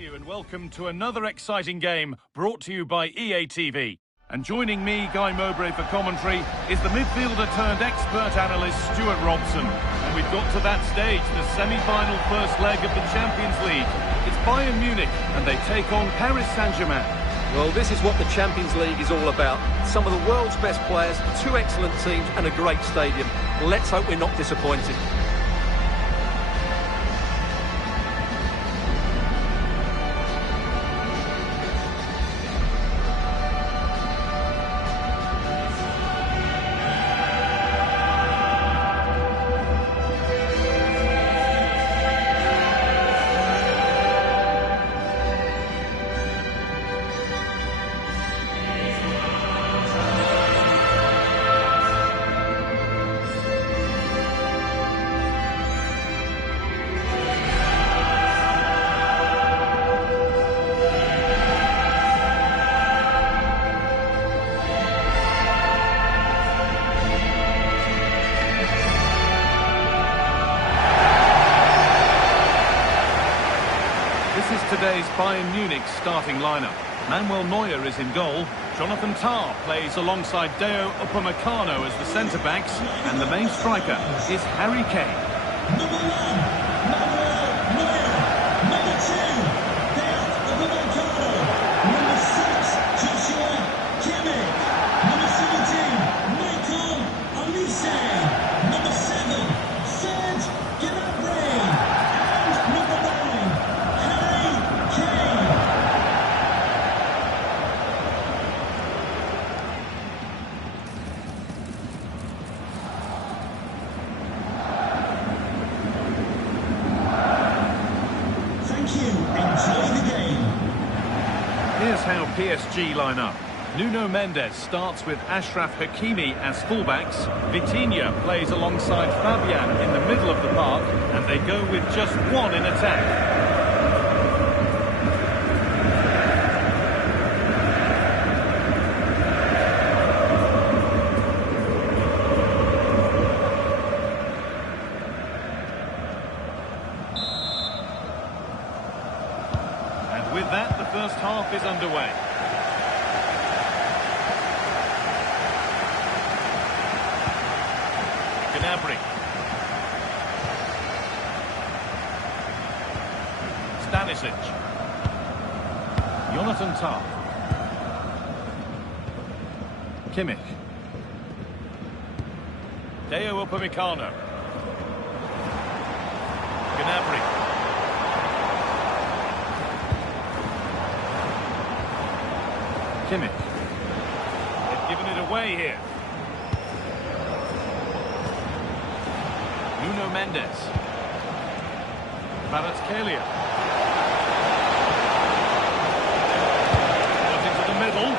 to you and welcome to another exciting game brought to you by EA TV. And joining me, Guy Mowbray, for commentary is the midfielder turned expert analyst Stuart Robson. And we've got to that stage, the semi-final first leg of the Champions League. It's Bayern Munich and they take on Paris Saint-Germain. Well, this is what the Champions League is all about. Some of the world's best players, two excellent teams and a great stadium. Let's hope we're not disappointed. This is today's Bayern Munich starting lineup. Manuel Neuer is in goal. Jonathan Tah plays alongside Deo Upamecano as the centre-backs. And the main striker is Harry Kane. Number 1, Manuel Neuer. Number 2, Deo Upamecano. Number 6, Joshua Kimmich. Number 17, Michael Olise. Number 7, Serge Gnabry. And number 9, Harry Kane. Thank you. Enjoy the game. Here's how PSG line up. Nuno Mendes starts with Achraf Hakimi as fullbacks. Vitinha plays alongside Fabian in the middle of the park. And they go with just one in attack. And with that, the first half is underway. Gnabry. Stanisic. Jonathan Tah. Kimmich. Deo Upamecano. Gnabry. Kimmich. They've given it away here. Nuno Mendes. Kvaratskhelia. Got into the middle.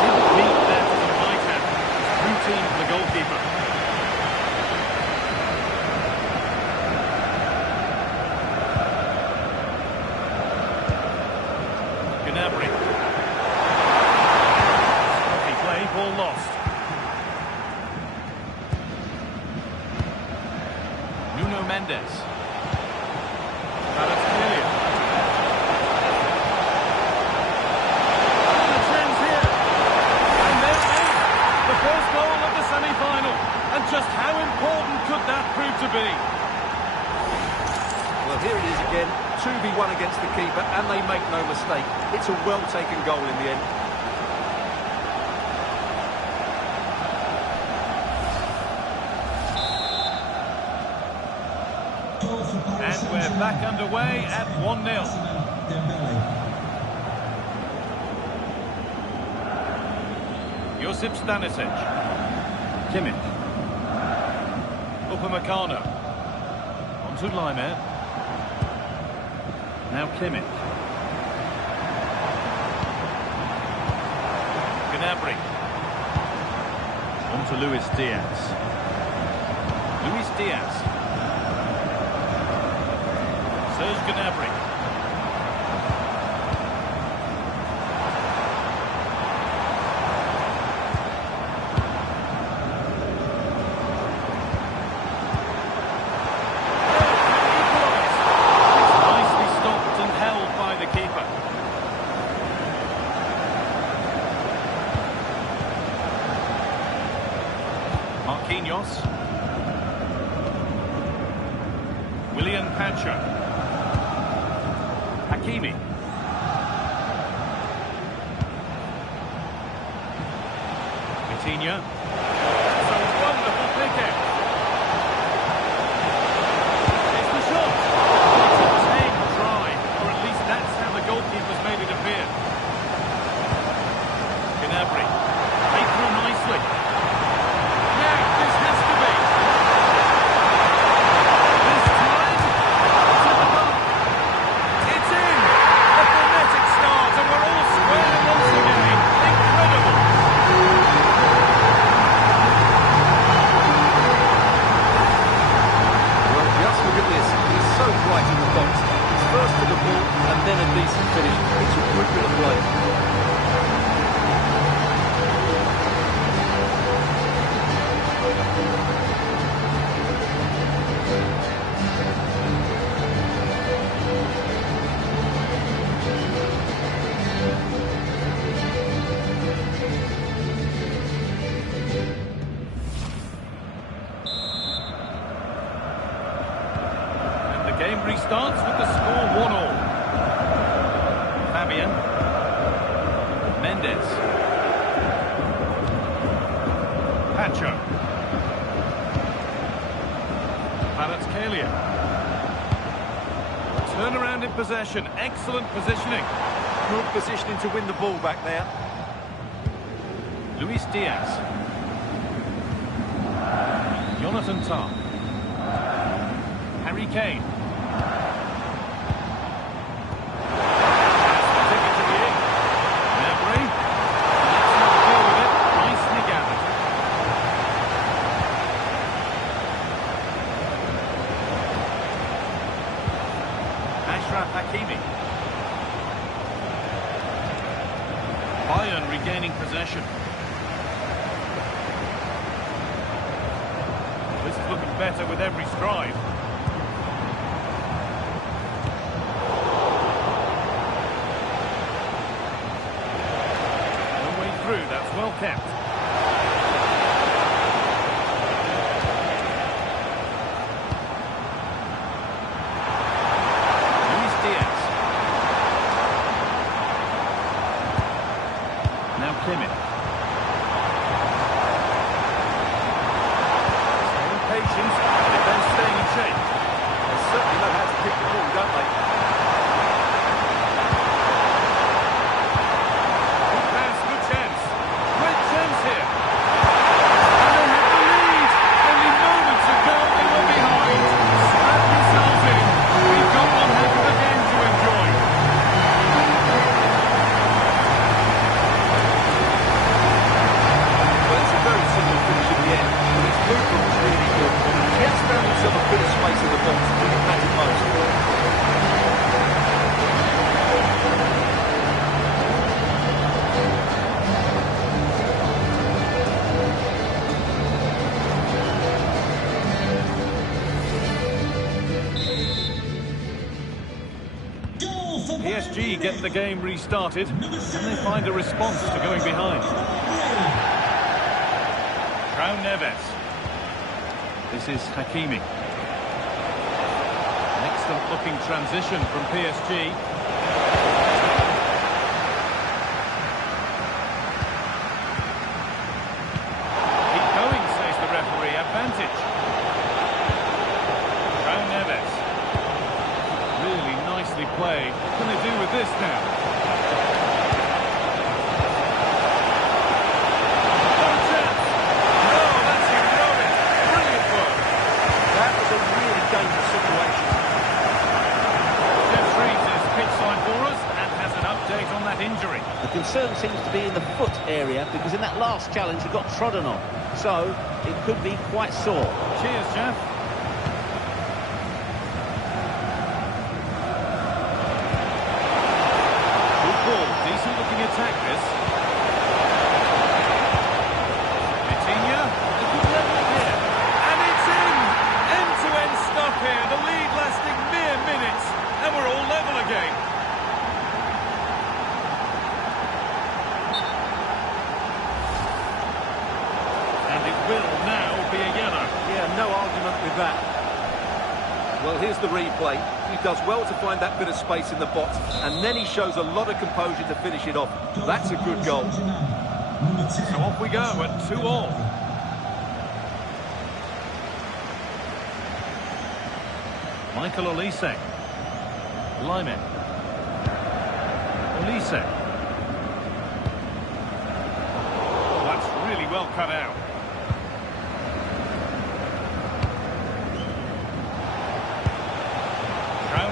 Didn't beat that to the right hand. Routine for the goalkeeper. Gnabry. Scruffy play, ball lost. Nuno Mendes. Kvaratskhelia. The chance here. And there it is. The first goal of the semi-final. And just how important could that prove to be? Well, here it is again. 2v1 against the keeper, and they make no mistake. It's a well-taken goal in the end. And we're back underway at 1-0. Josip Stanisic. Kimmich. Upamecano. On to Laimer. Now Kimmich. Gnabry. On to Luis Diaz. Luis Diaz. Serge Gnabry. Nicely stopped and held by Marquinhos. William Pacho. Hakimi. Vitinha. It's a wonderful pick out. It's the shot. It's a tame try, or at least that's how the goalkeeper's made it appear. Gnabry. Played through nicely. Now, this has to be. This time, it's at the mark. It's in. A frenetic start, and we're all square once again. Incredible. Well, just look at this. He's so bright in the box. He's first to the ball, and then a decent finish. It's a good bit of play. The game restarts with the score 1-1. Fabian. Mendes. Pacho. Kvaratskhelia. Turnaround in possession. Excellent positioning. Good positioning to win the ball back there. Luis Diaz. Jonathan Tah. Harry Kane. That's the ticket to the end. Gnabry. That's how to deal with it. Nicely gathered. Ashraf Hakimi. Bayern regaining possession. This is looking better with every stride. No way through, that's well kept. Luis Diaz. Now Kimmich. Patience, and then staying in shape. They certainly know how to pick the ball, don't they? Good pass, good chance. Great chance here. And they have the lead. Only moments ago they were behind. Strap yourselves in. We've got one heck of a game to enjoy. Well, it's a very simple finish in the end. His movement was really good. He has found himself a bit of space in the box where he mattered most. Goal for PSG get the game restarted, and they find a response to going behind. Raul Neves. This is Hakimi. An excellent looking transition from PSG. Keep going, says the referee. Advantage. Raul Neves. Really nicely played. What can they do with this now? Injury. The concern seems to be in the foot area because in that last challenge he got trodden on. So it could be quite sore. Cheers, Jeff. Good ball. Decent looking attack this. Vitinha. They could level it here. And it's in! End-to-end stuff here. The lead lasting mere minutes. And we're all level again. will now be a yellow. Yeah, no argument with that. Well, here's the replay. He does well to find that bit of space in the box, and then he shows a lot of composure to finish it off. That's a good goal. So off we go at 2-all. Michael Olise. Lyman. Olise. Oh, that's really well cut out.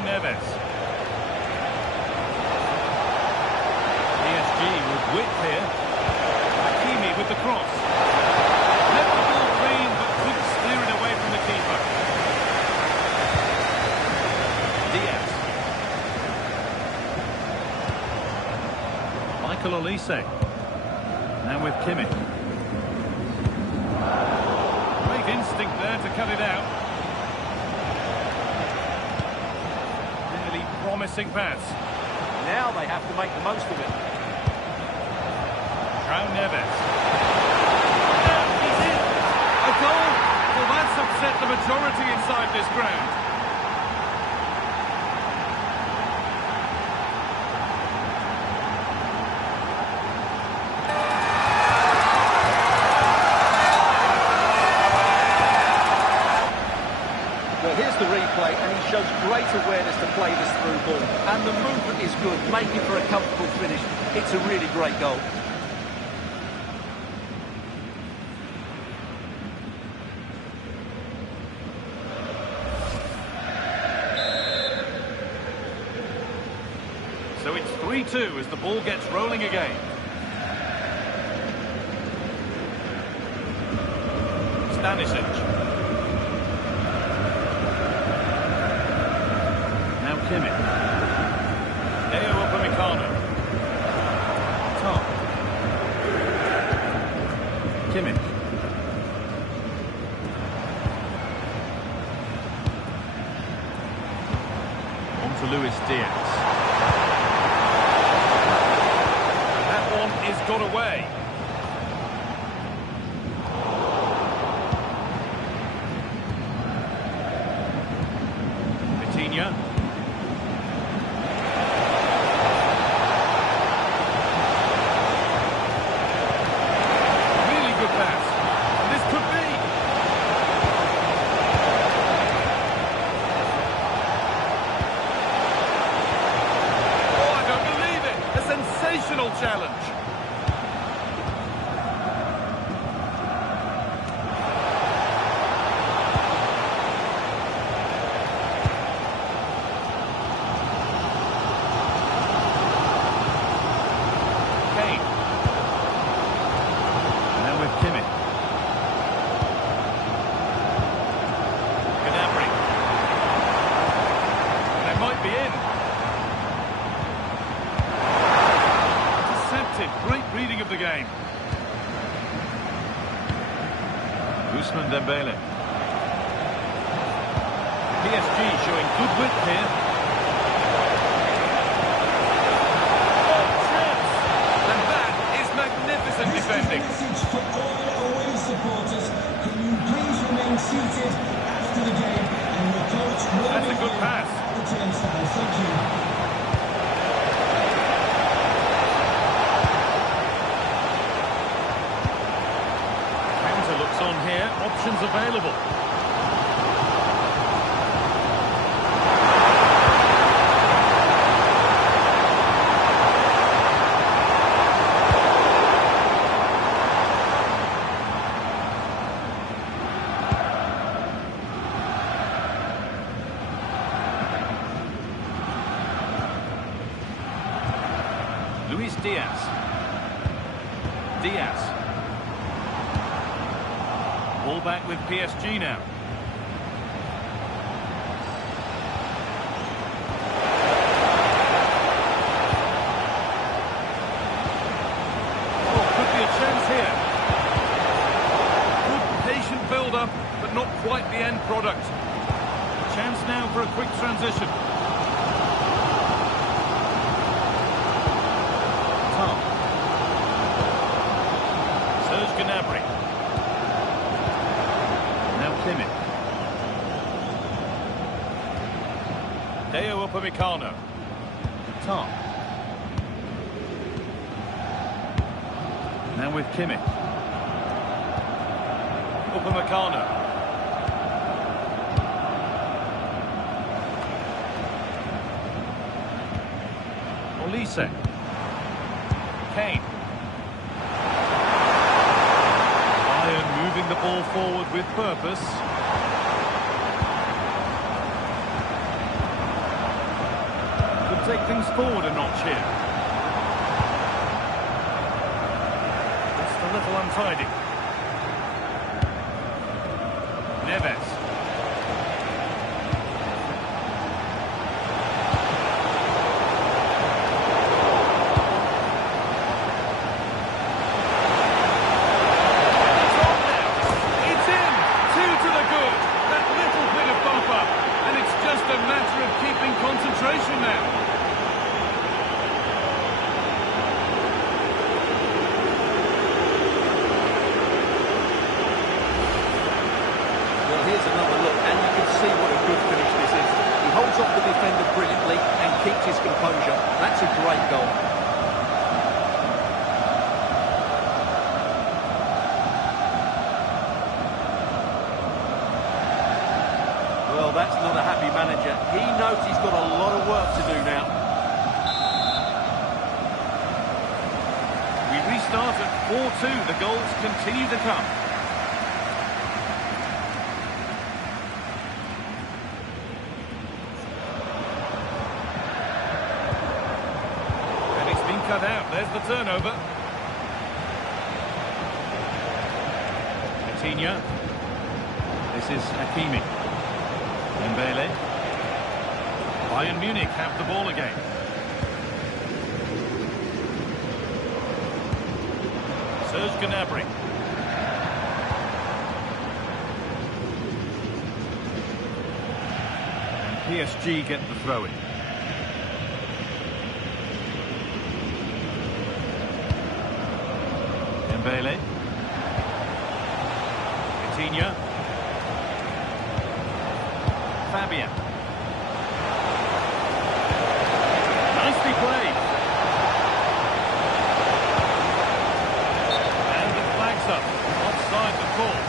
Neves. PSG with width here. Hakimi with the cross. Left the ball clean, but couldn't steer it away from the keeper. Diaz. Michael Olise. Now with Kimmich. Great instinct there to cut it out. Promising pass. Now they have to make the most of it. Neves. Yeah, he's in. A goal? Well, that's upset the majority inside this ground. Well, here's the replay, and he shows great awareness to play this through ball. And the movement is good, making for a comfortable finish. It's a really great goal. So it's 3-2 as the ball gets rolling again. Stanisic. Kimmich. Deo Upamecano. Tom. Kimmich. On to Luis Diaz. And that one is got away. Vitinha. Challenge. Kane. Now with Kimmich. Gnabry. They might be in. Great reading of the game. Ousmane Dembele. PSG showing good width here. Oh, chance! And that is magnificent defending. Message for all away supporters. Can you please remain seated after the game? And your coach will That's a good pass. The turnstile. Thank you. Looks on here, options available. Luis Diaz. Diaz. Ball back with PSG now. Oh, could be a chance here. Good patient build-up, but not quite the end product. A chance now for a quick transition. Tom. Serge Gnabry. Kimmich. Deo Upamecano. Top. Now with Kimmich. Upamecano. Olise. Kane. Bayern moving the ball forward with purpose. Could take things forward a notch here. Just a little untidy. Neves. Concentration now. Well, here's another look, and you can see what a good finish this is. He holds off the defender brilliantly and keeps his composure. That's a great goal. Well, that's not a happy manager. He knows he's got a lot of work to do now. We restart at 4-2. The goals continue to come. And it's been cut out. There's the turnover. Coutinho. This is Hakimi. Dembele. Bayern Munich have the ball again. Serge Gnabry. And PSG get the throw-in. Dembele. Coutinho. Fabian. Nicely played. And the flag's up. Offside the call.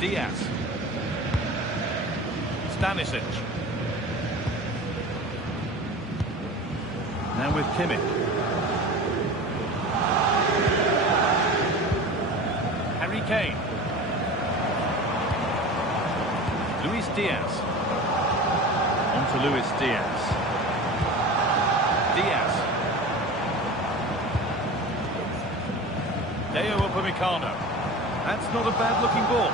Diaz. Stanisic. Now with Kimmich. Harry Kane. Luis Diaz. On to Luis Diaz. Diaz. Deo Upamecano. That's not a bad-looking ball.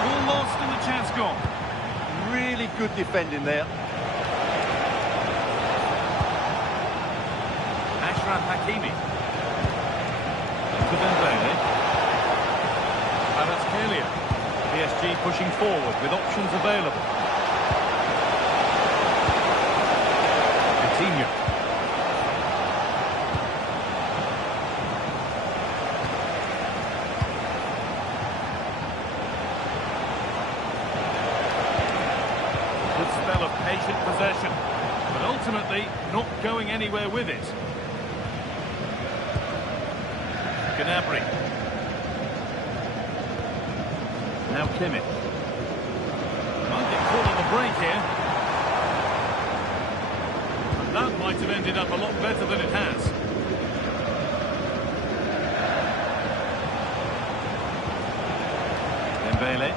Ball lost and the chance gone. Really good defending there. Achraf Hakimi. To Dembele. Kvaratskhelia. PSG pushing forward with options available. Coutinho. Good spell of patient possession, but ultimately not going anywhere with it. Gnabry. Now Kimmich. Might get caught on the break here. And that might have ended up a lot better than it has. Dembele.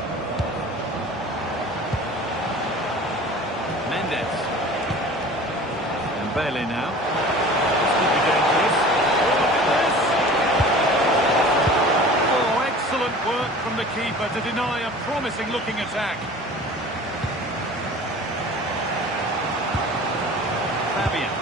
Mendes. Dembele now. This could be dangerous. Oh, look at this! Oh, excellent work from the keeper to deny a promising-looking attack. Fabian.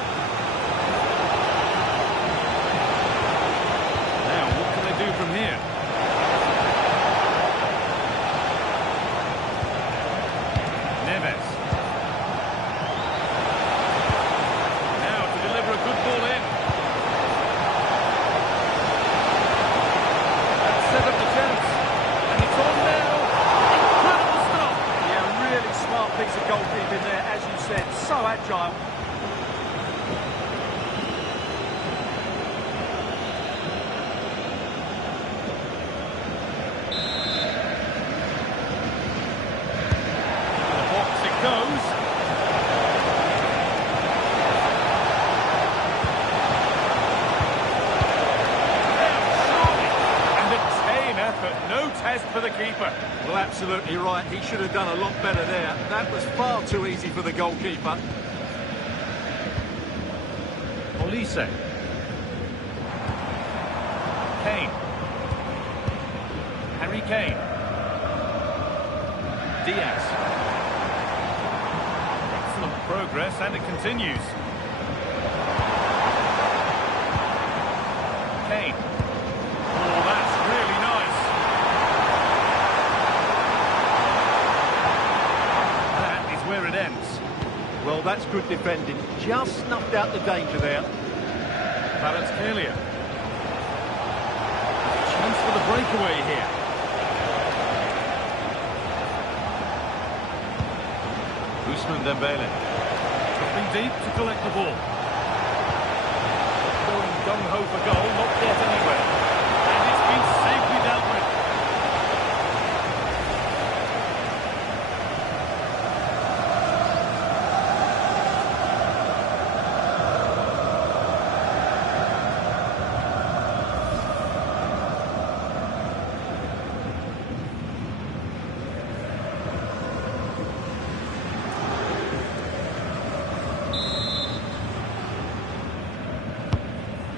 for the keeper. Well, absolutely right. He should have done a lot better there. That was far too easy for the goalkeeper. Olise. Kane. Harry Kane. Diaz. Excellent progress, and it continues. Kane. Oh, that's really nice. That is where it ends. Well, that's good defending. Just snuffed out the danger there. Kvaratskhelia. Chance for the breakaway here. Ousmane Dembele. Dropping deep to collect the ball. Going gung-ho for goal, not yet anyway. And it's been safely dealt with.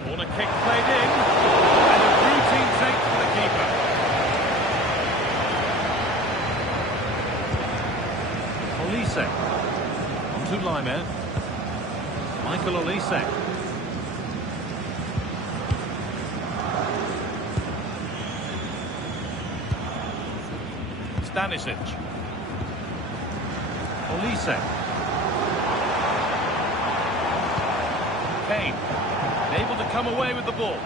Corner kick played in, and a routine take for the keeper. Olise. On to Laimer. Michael Olise. Stanisic. Olise. Kane. Able to come away with the ball.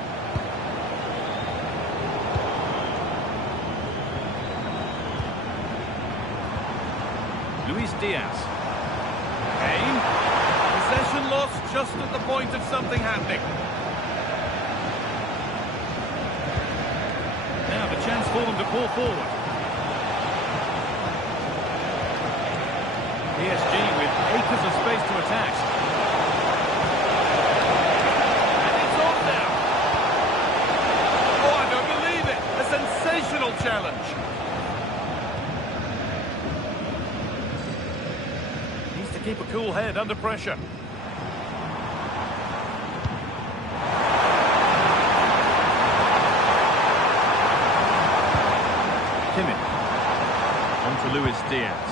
Luis Diaz. Kane. Possession lost just at the point of something happening. Now the chance for them to pull forward. PSG with acres of space to attack. Sensational challenge. Needs to keep a cool head under pressure. Kimmich. On to Luis Diaz.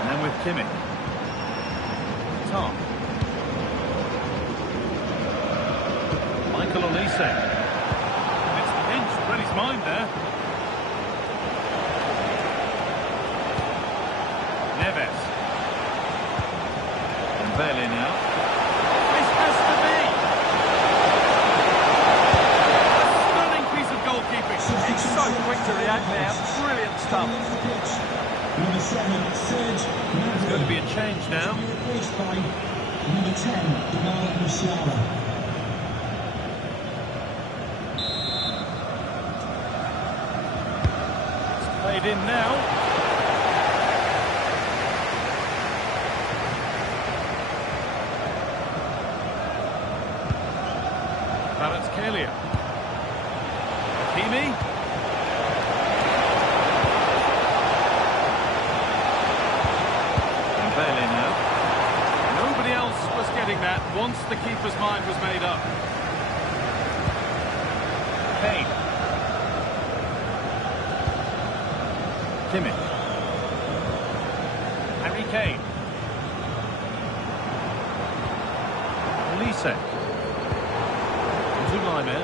And then with Kimmich. Tom. Michael Olise. Read his mind there. Neves. And Bailey now. This has to be! A stunning piece of goalkeeping. He's so quick to react now. Brilliant stuff. Number 7, Serge. There's going to be a change now. Replaced by number 10, Jamal Musiala. Played in now. Kvaratskhelia. Hakimi. And Bailey now. Nobody else was getting that once the keeper's mind was made up. Kane. Kimmich. Harry Kane. Olise. To Laimer.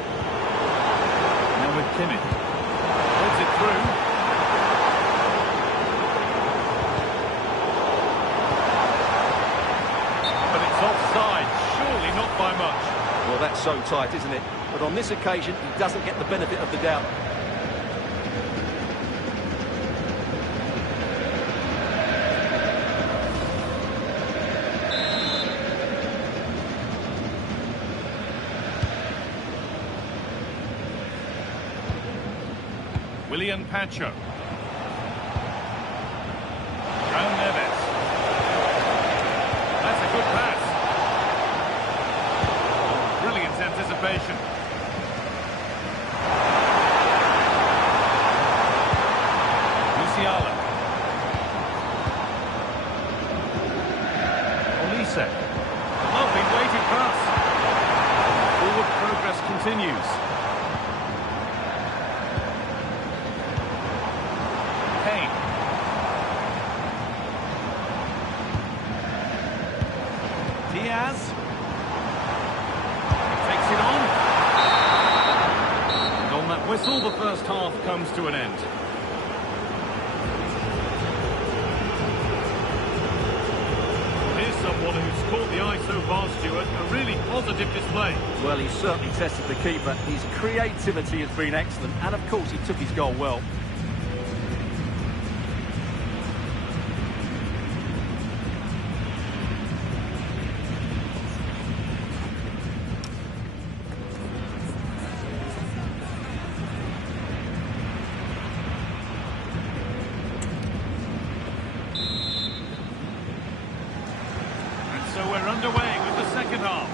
Now with Kimmich. Holds it through. But it's offside. Surely not by much. Well, that's so tight, isn't it? But on this occasion, he doesn't get the benefit of the doubt. Willian Pacho. Raul Neves. That's a good pass. Brilliant anticipation. all the first half comes to an end. Here's someone who's caught the eye so far, Stuart. A really positive display. Well, he's certainly tested the keeper. His creativity has been excellent, and of course he took his goal well. So we're underway with the second half.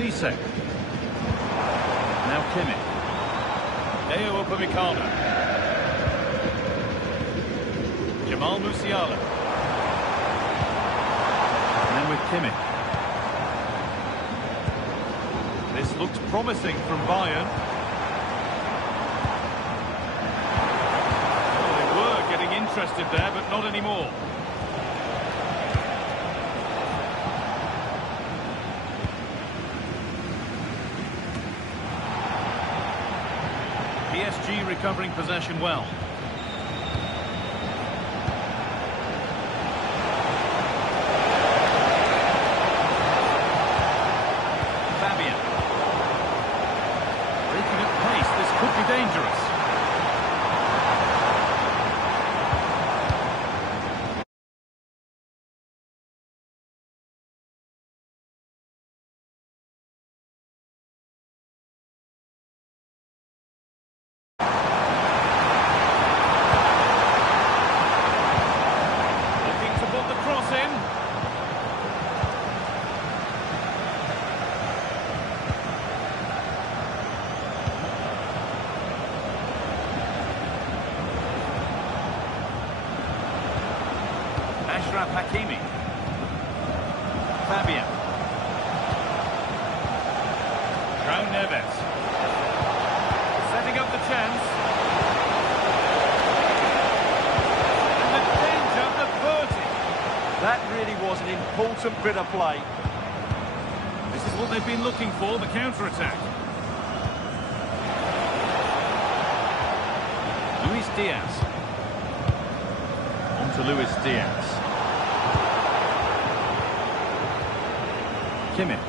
Olise. Now Kimmich. Deo Upamecano. Jamal Musiala. And then with Kimmich. This looks promising from Bayern. Oh, they were getting interested there, but not anymore. PSG recovering possession well. Fabian. Breaking at pace, this could be dangerous. Hakimi. Fabian. João Neves. Setting up the chance. And the danger averted. That really was an important bit of play. This is what they've been looking for, the counter-attack. Luis Diaz. On to Luis Diaz. Kimmich.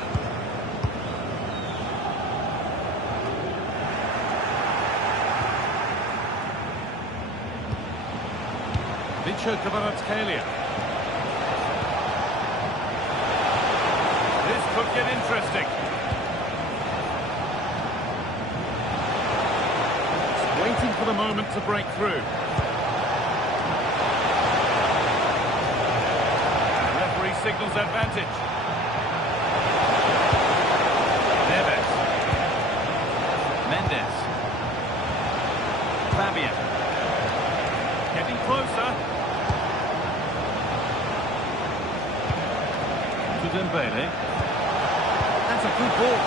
Vicio Kvaratskhelia. This could get interesting. Just waiting for the moment to break through. The referee signals advantage. Neves. Mendes. Fabian. Getting closer. To Dembele. That's a good ball.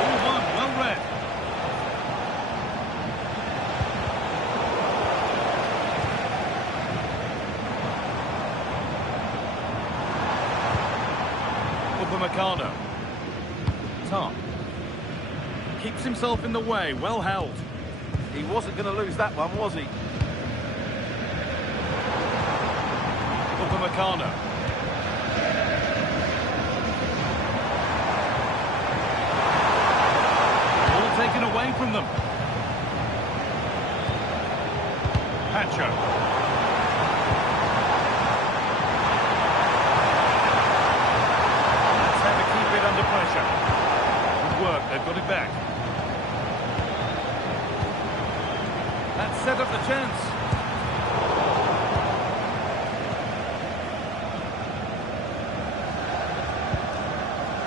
All one, well read. Upamecano. Tom. Keeps himself in the way, well held. He wasn't going to lose that one, was he? Upamecano. Ball taken away from them. Pacho. Let's have to keep it under pressure. Good work, they've got it back. That set up the chance.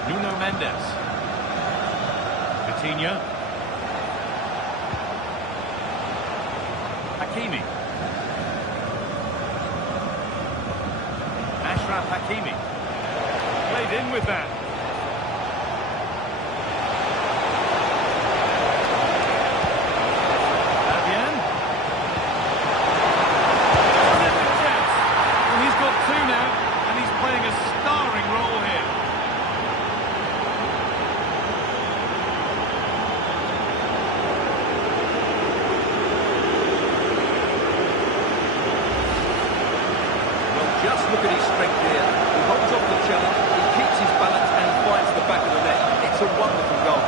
Nuno Mendes. Coutinho. Hakimi. Ashraf Hakimi. Played in with that. Fabian. Terrific chance. Well, he's got two now, and he's playing a starring role here. Just look at his strength here. He holds off the challenge, he keeps his balance and he finds the back of the net. It's a wonderful goal.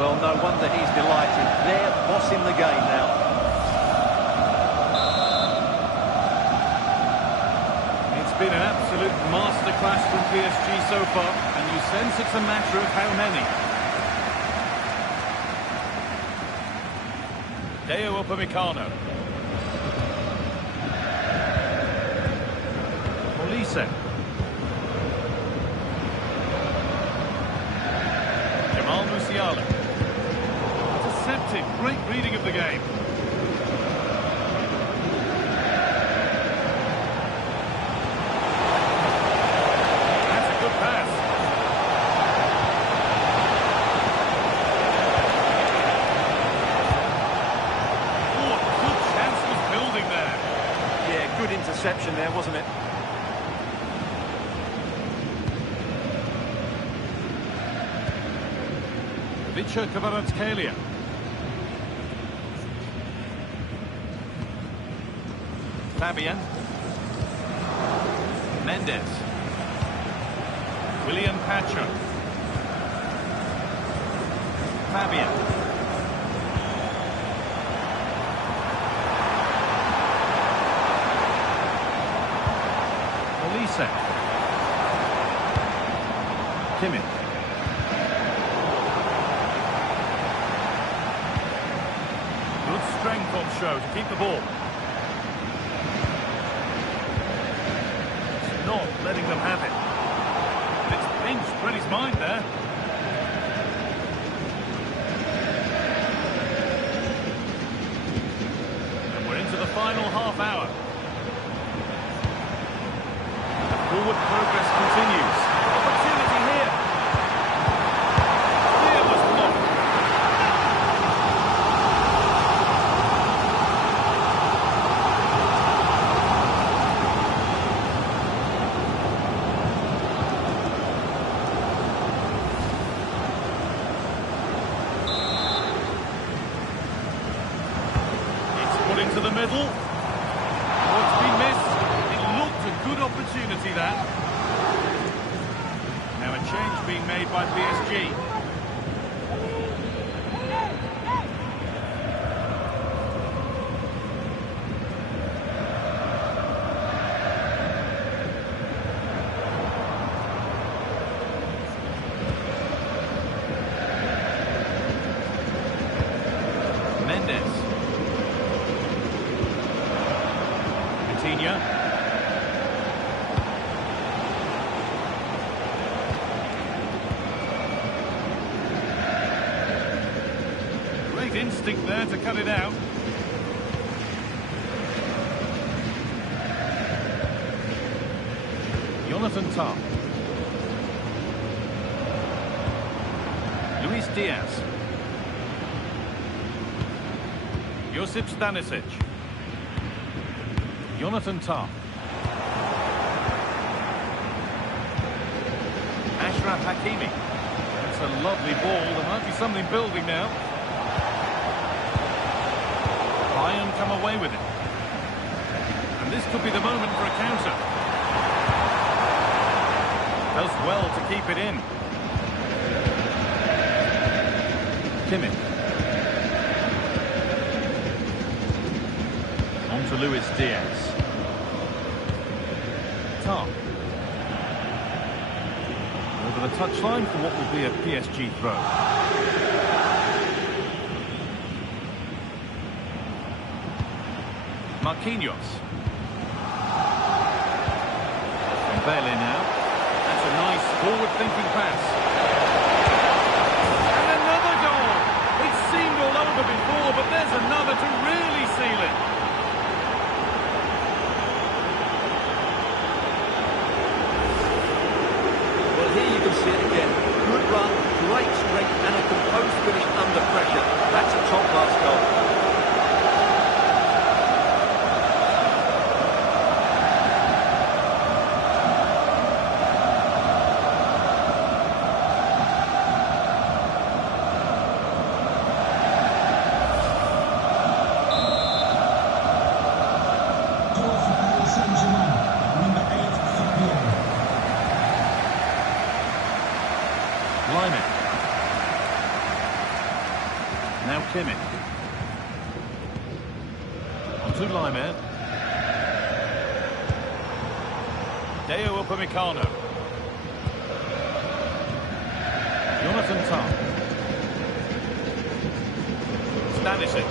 Well, no wonder he's delighted. They're bossing the game now. It's been an absolute masterclass from PSG so far, and you sense it's a matter of how many. Deo Upamecano. Olise. Jamal Musiala. Intercepted. Great reading of the game. That's a good pass. Oh, a good chance was building there. Yeah, good interception there, wasn't it? Vicha Kvaratskhelia. Fabian. Mendes. William Pacho. Fabian. Olise. Kimmich. Good strength on show to keep the ball. It's not letting them have it. It's pinched Pretty's mind there. And we're into the final half hour. The forward progress continues. Opportunity here. Here was blocked. Put into the middle. Oh, it's been missed. It looked a good opportunity, that. Now a change being made by PSG. Mendes. Great instinct there to cut it out. Jonathan Tah. Luis Diaz. Josip Stanisic. Jonathan Tah. Ashraf Hakimi. That's a lovely ball. There might be something building now. Bayern come away with it. And this could be the moment for a counter. Does well to keep it in. Kimmich. On to Luis Diaz. Tah. Over the touchline for what will be a PSG throw. Marquinhos. Mbele now. That's a nice forward-thinking pass. And another goal! It seemed all over before, but there's another to really seal it. Well, here you can see it again. Good run, great strength, and a composed finish under pressure. That's a top-class goal. Now Kimmich. On to Laimer. Deo Upamecano. Jonathan Tah. Stanisic.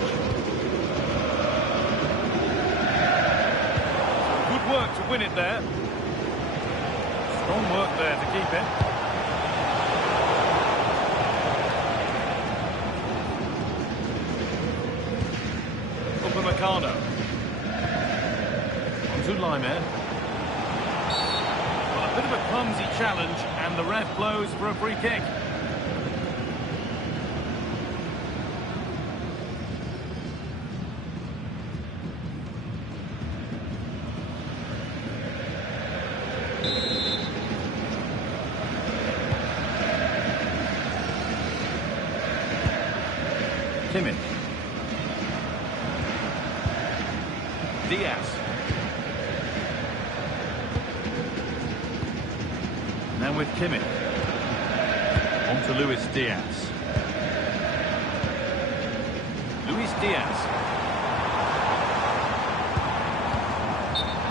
Good work to win it there. Strong work there to keep it. Upamecano. On to Lyman. Well, a bit of a clumsy challenge, and the ref blows for a free kick. Kimmich. Diaz. Now with Kimmich. On to Luis Diaz. Luis Diaz.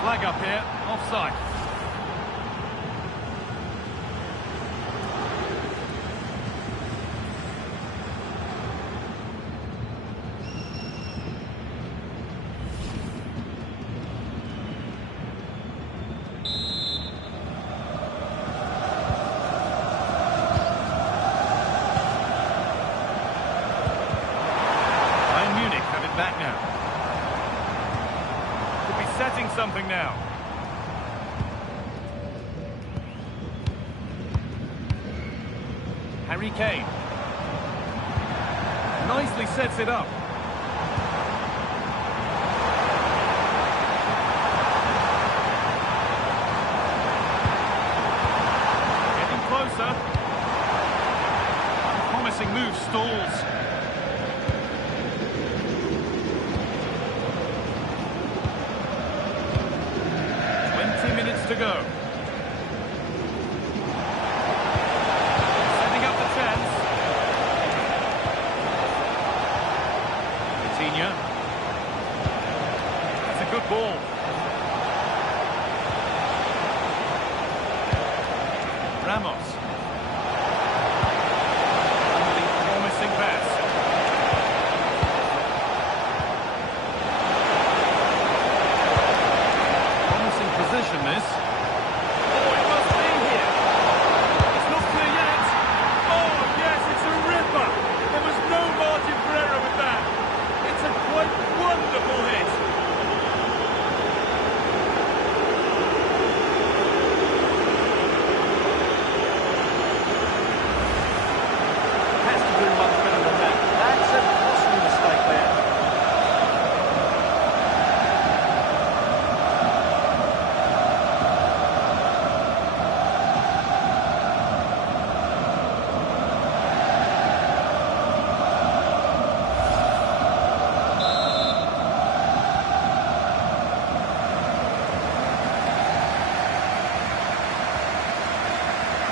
Flag up here, offside. Bayern Munich have it back now. Could be setting something now. Harry Kane. Nicely sets it up. Getting closer. Promising move stalls. 20 minutes to go. Setting up the chance. Coutinho. That's a good ball. Ramos. Really promising pass. Promising position this. Oh, it must be here. It's not clear yet. Oh, yes, it's a ripper. There was no margin for error with that. It's a quite wonderful hit. Has to do much better than that. That's a costly mistake there.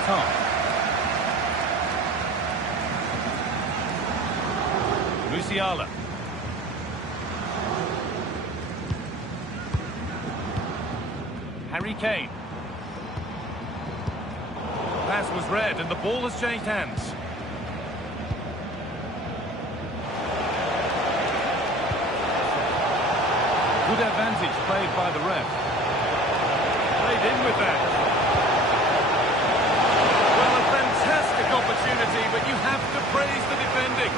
Tom. Musiala. Harry Kane. Pass was read and the ball has changed hands. Good advantage played by the ref. Played in with that. Well, a fantastic opportunity, but you have to praise the defending.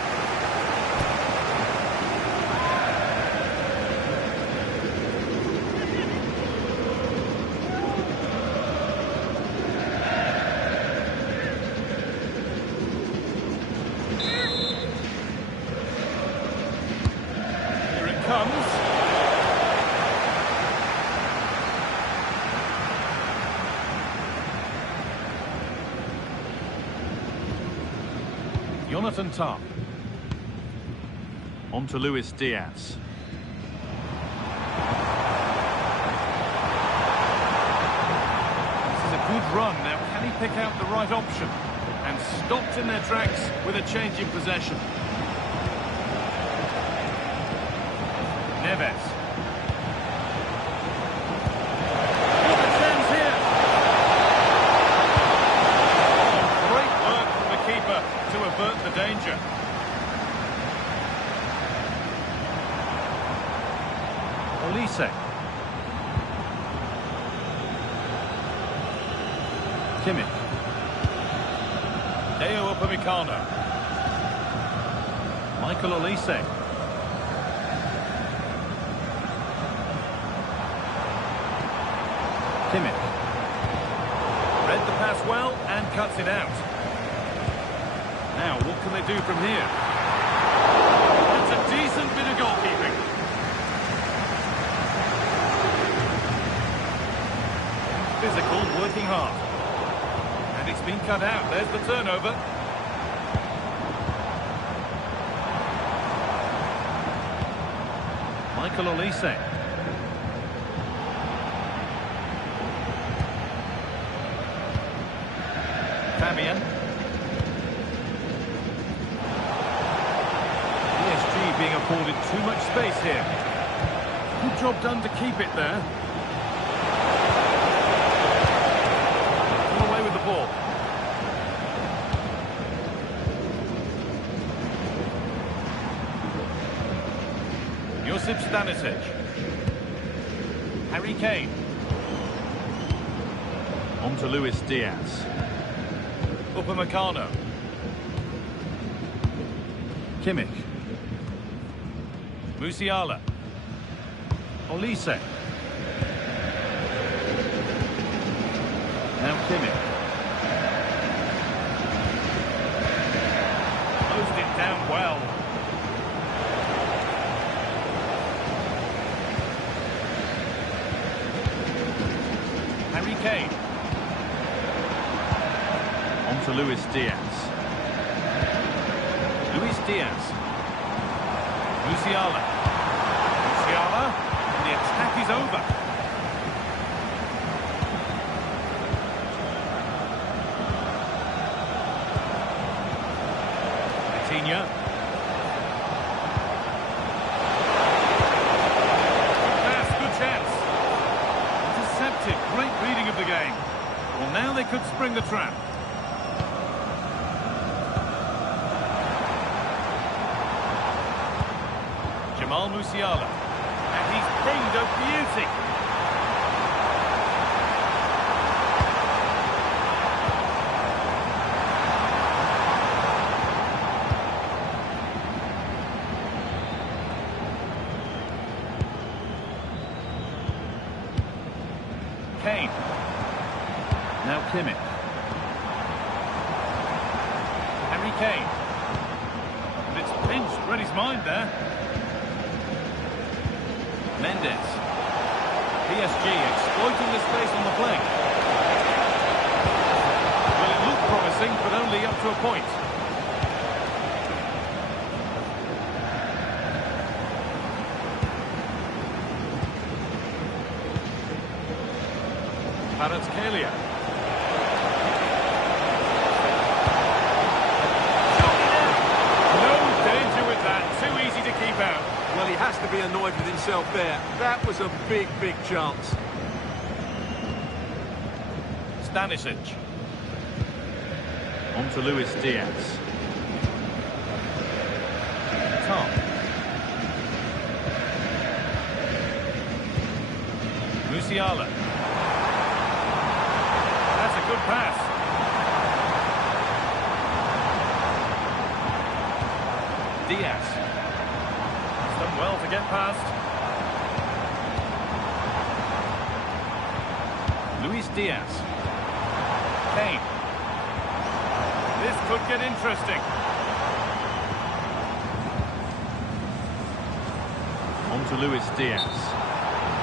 Here it comes. Jonathan Tah. On to Luis Diaz. This is a good run. Now, can he pick out the right option? And stopped in their tracks with a change in possession. Neves. What a chance here! Great work from the keeper to avert the danger. Olise. Kimmich. Deo Upamecano. Michael Olise. Kimmich. Read the pass well and cuts it out. Now, what can they do from here? That's a decent bit of goalkeeping. Physical, working hard. And it's been cut out. There's the turnover. Michael Olise. Fabian. PSG being afforded too much space here. Good job done to keep it there. Come away with the ball. Josip Stanisic. Harry Kane. On to Luis Diaz. Upamecano. Kimmich. Musiala. Olise. Now Kimmich. Closed it down well. Harry Kane. On to Luis Diaz. Luis Diaz. Musiala. Musiala. And the attack is over. Coutinho. Good pass, good chance. Intercepted. Great reading of the game. Well, now they could spring the trap. Musiala, and he's pinged a beauty. Kane. Now Kimmich. Harry Kane. And it's pinched, read his mind there. Mendes. PSG exploiting the space on the flank. Well, it looked promising, but only up to a point. Kvaratskhelia. No danger with that. Too easy to keep out. Well, he has to be annoyed with himself there. That was a big, big chance. Stanisic. On to Luis Diaz. Tom. Musiala. That's a good pass. Diaz. Done well to get past. Luis Diaz. Kane. This could get interesting. On to Luis Diaz.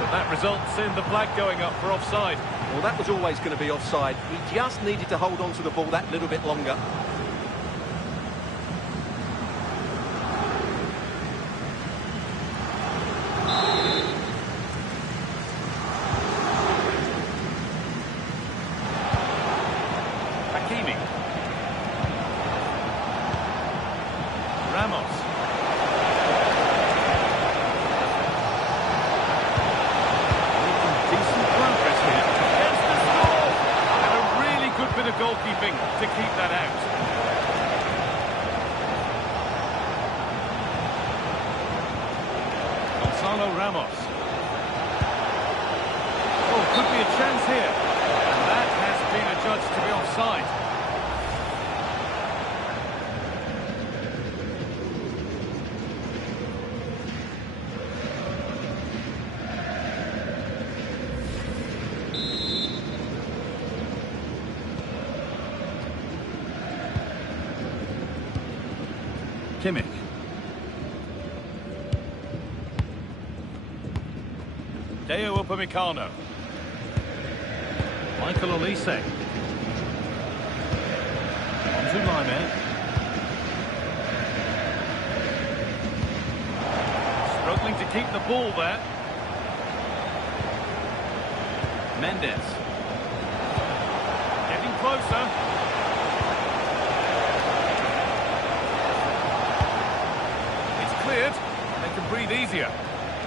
But that results in the flag going up for offside. Well, that was always going to be offside. He just needed to hold on to the ball that little bit longer. Ramos. Making decent progress here. Gets the score! And a really good bit of goalkeeping to keep that out. Gonzalo Ramos. Oh, could be a chance here. And that has been adjudged to be side. Kimmich. Deo Upamecano. Michael Olise. On to Lainez. Struggling to keep the ball there. Mendes. Getting closer. It's cleared. They can breathe easier.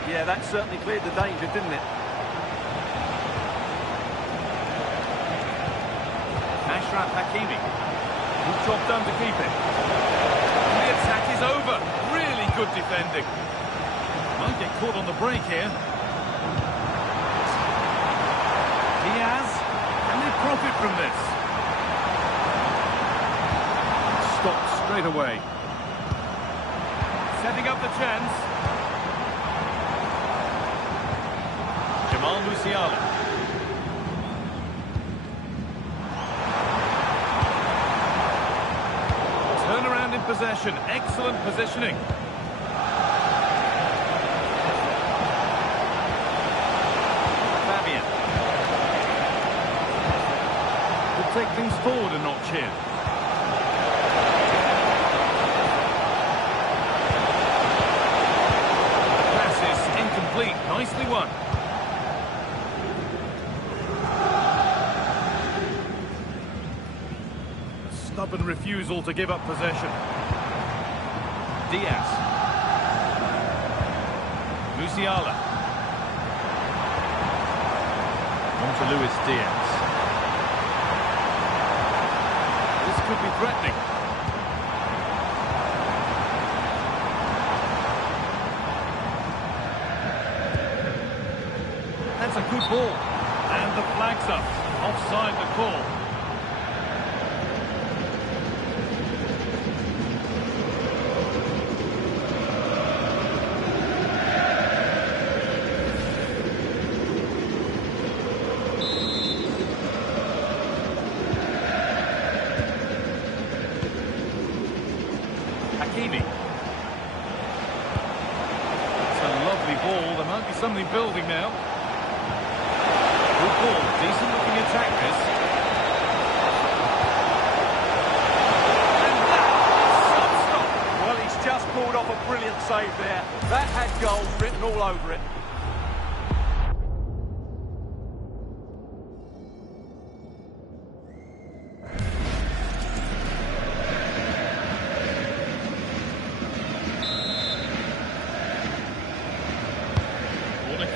Yeah, that certainly cleared the danger, didn't it? Ashraf Hakimi. Good job done to keep it. And the attack is over. Really good defending. Might get caught on the break here. Diaz. Can they profit from this? Stopped straight away. Setting up the chance. Musiala. Turnaround in possession. Excellent positioning. Fabian. Could take things forward a notch here. Pass is incomplete. Nicely won. Stubborn refusal to give up possession. Diaz. Musiala. On to Luis Diaz. This could be threatening. That's a good ball. And the flag's up. Offside the call. Hakimi. It's a lovely ball. There might be something building now. Good ball. Decent looking attack this. And that stop. Well, he's just pulled off a brilliant save there. That had goal written all over it.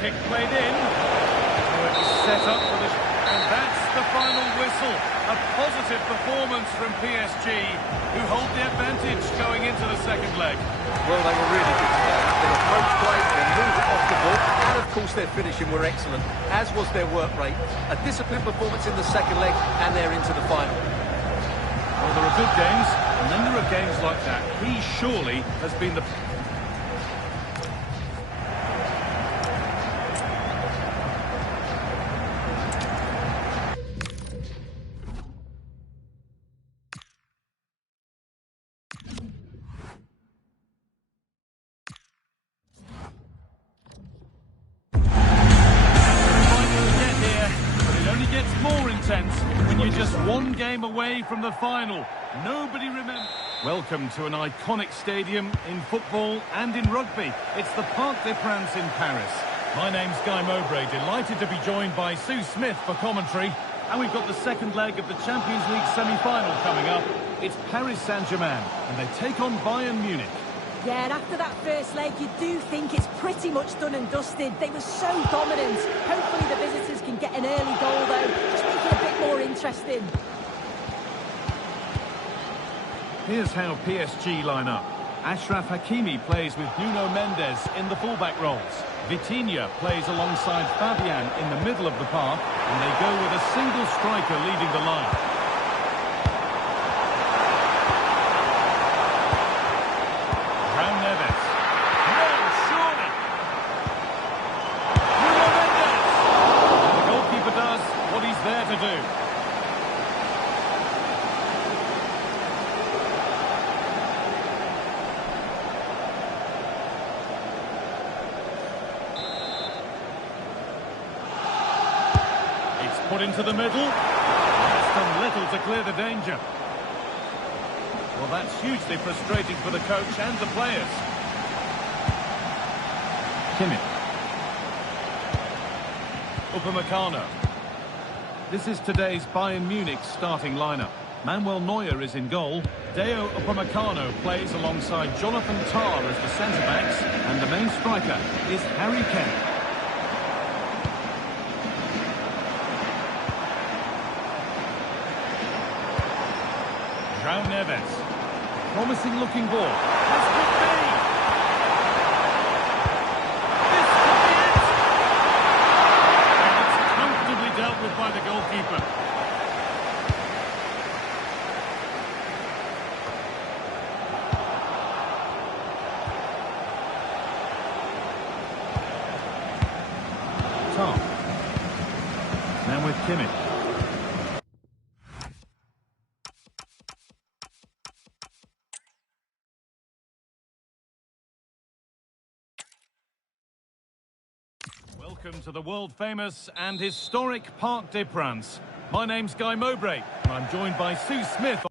Kick played in. Oh, it's set up for the... And that's the final whistle. A positive performance from PSG, who hold the advantage going into the second leg. Well, they were really good today. Their approach play, their movement off the ball, and of course their finishing were excellent, as was their work rate. A disciplined performance in the second leg, and they're into the final. Well, there are good games, and then there are games like that. He surely has been the... More intense when you're just one game away from the final. Nobody remembers. Welcome to an iconic stadium in football and in rugby. It's the Parc des Princes in Paris. My name's Guy Mowbray, delighted to be joined by Sue Smith for commentary. And we've got the second leg of the Champions League semi-final coming up. It's Paris Saint-Germain, and they take on Bayern Munich. Yeah, and after that first leg, you do think it's pretty much done and dusted. They were so dominant. Hopefully the visitors can get an early goal, though, just make it a bit more interesting. Here's how PSG line up. Ashraf Hakimi plays with Nuno Mendes in the fullback roles. Vitinha plays alongside Fabian in the middle of the park, and they go with a single striker leading the line. put into the middle. That's done little to clear the danger. Well, that's hugely frustrating for the coach and the players. Kimmich. Upamecano. This is today's Bayern Munich starting lineup. Manuel Neuer is in goal. Deo Upamecano plays alongside Jonathan Tah as the centre-backs. And the main striker is Harry Kane. João Neves. Promising looking ball. This could be! This could be it! And it's comfortably dealt with by the goalkeeper. Tom. Now with Kimmich. Welcome to the world-famous and historic Parc des Princes. My name's Guy Mowbray, and I'm joined by Sue Smith.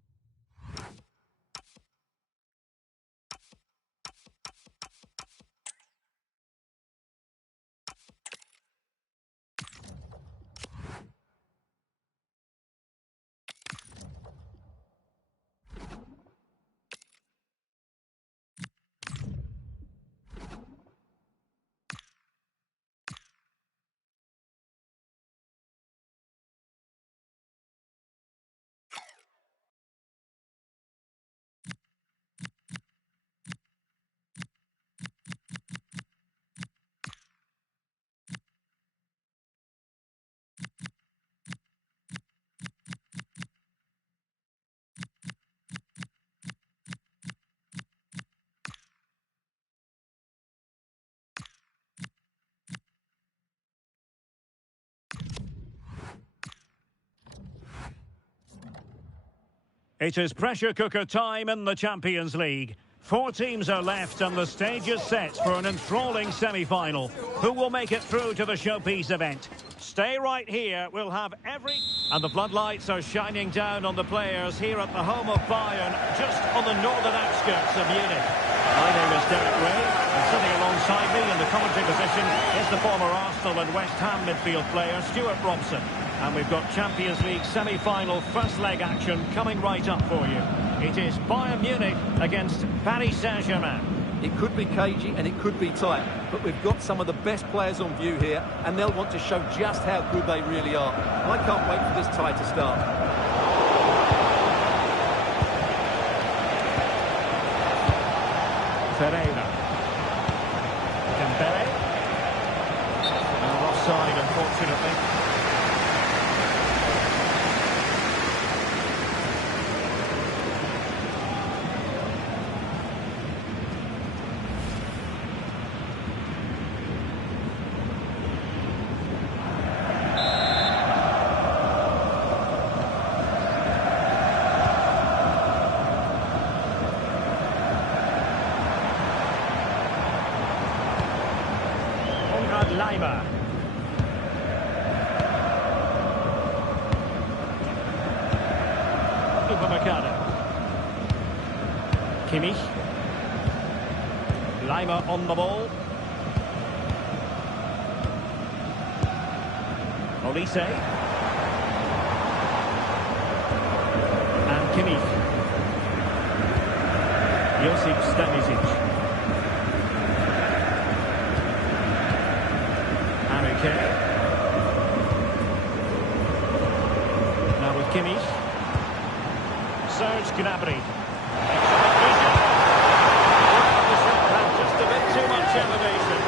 It is pressure cooker time in the Champions League. 4 teams are left and the stage is set for an enthralling semi-final. Who will make it through to the showpiece event? Stay right here, we'll have every... And the floodlights are shining down on the players here at the home of Bayern, just on the northern outskirts of Munich. My name is Derek Ray, and sitting alongside me in the commentary position is the former Arsenal and West Ham midfield player, Stuart Robson. And we've got Champions League semi-final first leg action coming right up for you. It is Bayern Munich against Paris Saint-Germain. It could be cagey and it could be tight, but we've got some of the best players on view here, and they'll want to show just how good they really are. I can't wait for this tie to start. Ferreira. Dembele. Offside, unfortunately. Lima. Upamecano. Kimmich. Lima on the ball. Olise. And Kimmich. Josip Stanisic. Now with Kimmich. Serge Gnabry. Excellent vision. The shot had just a bit too much elevation.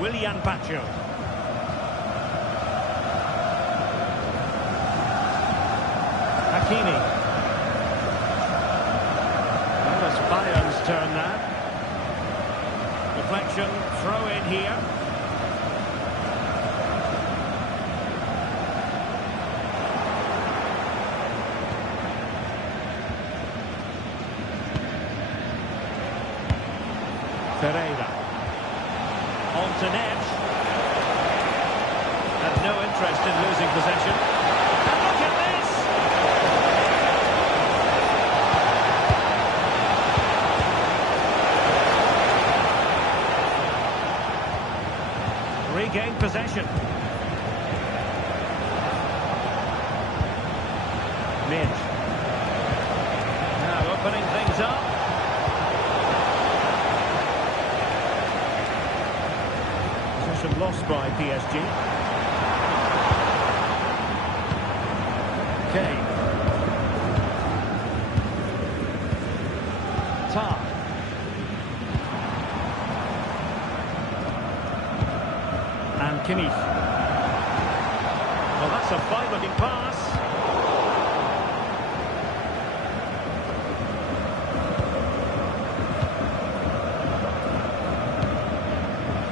Willian Pacho. Hakimi. Well, it's Bayern's turn now. Deflection, throw in here. Pereira. On to Neves. Had no interest in losing possession. And look at this! Regained possession. Midge. Now opening things up. Possession lost by PSG. Kane. Tar. And Kimmich. Well, that's a fine-looking pass.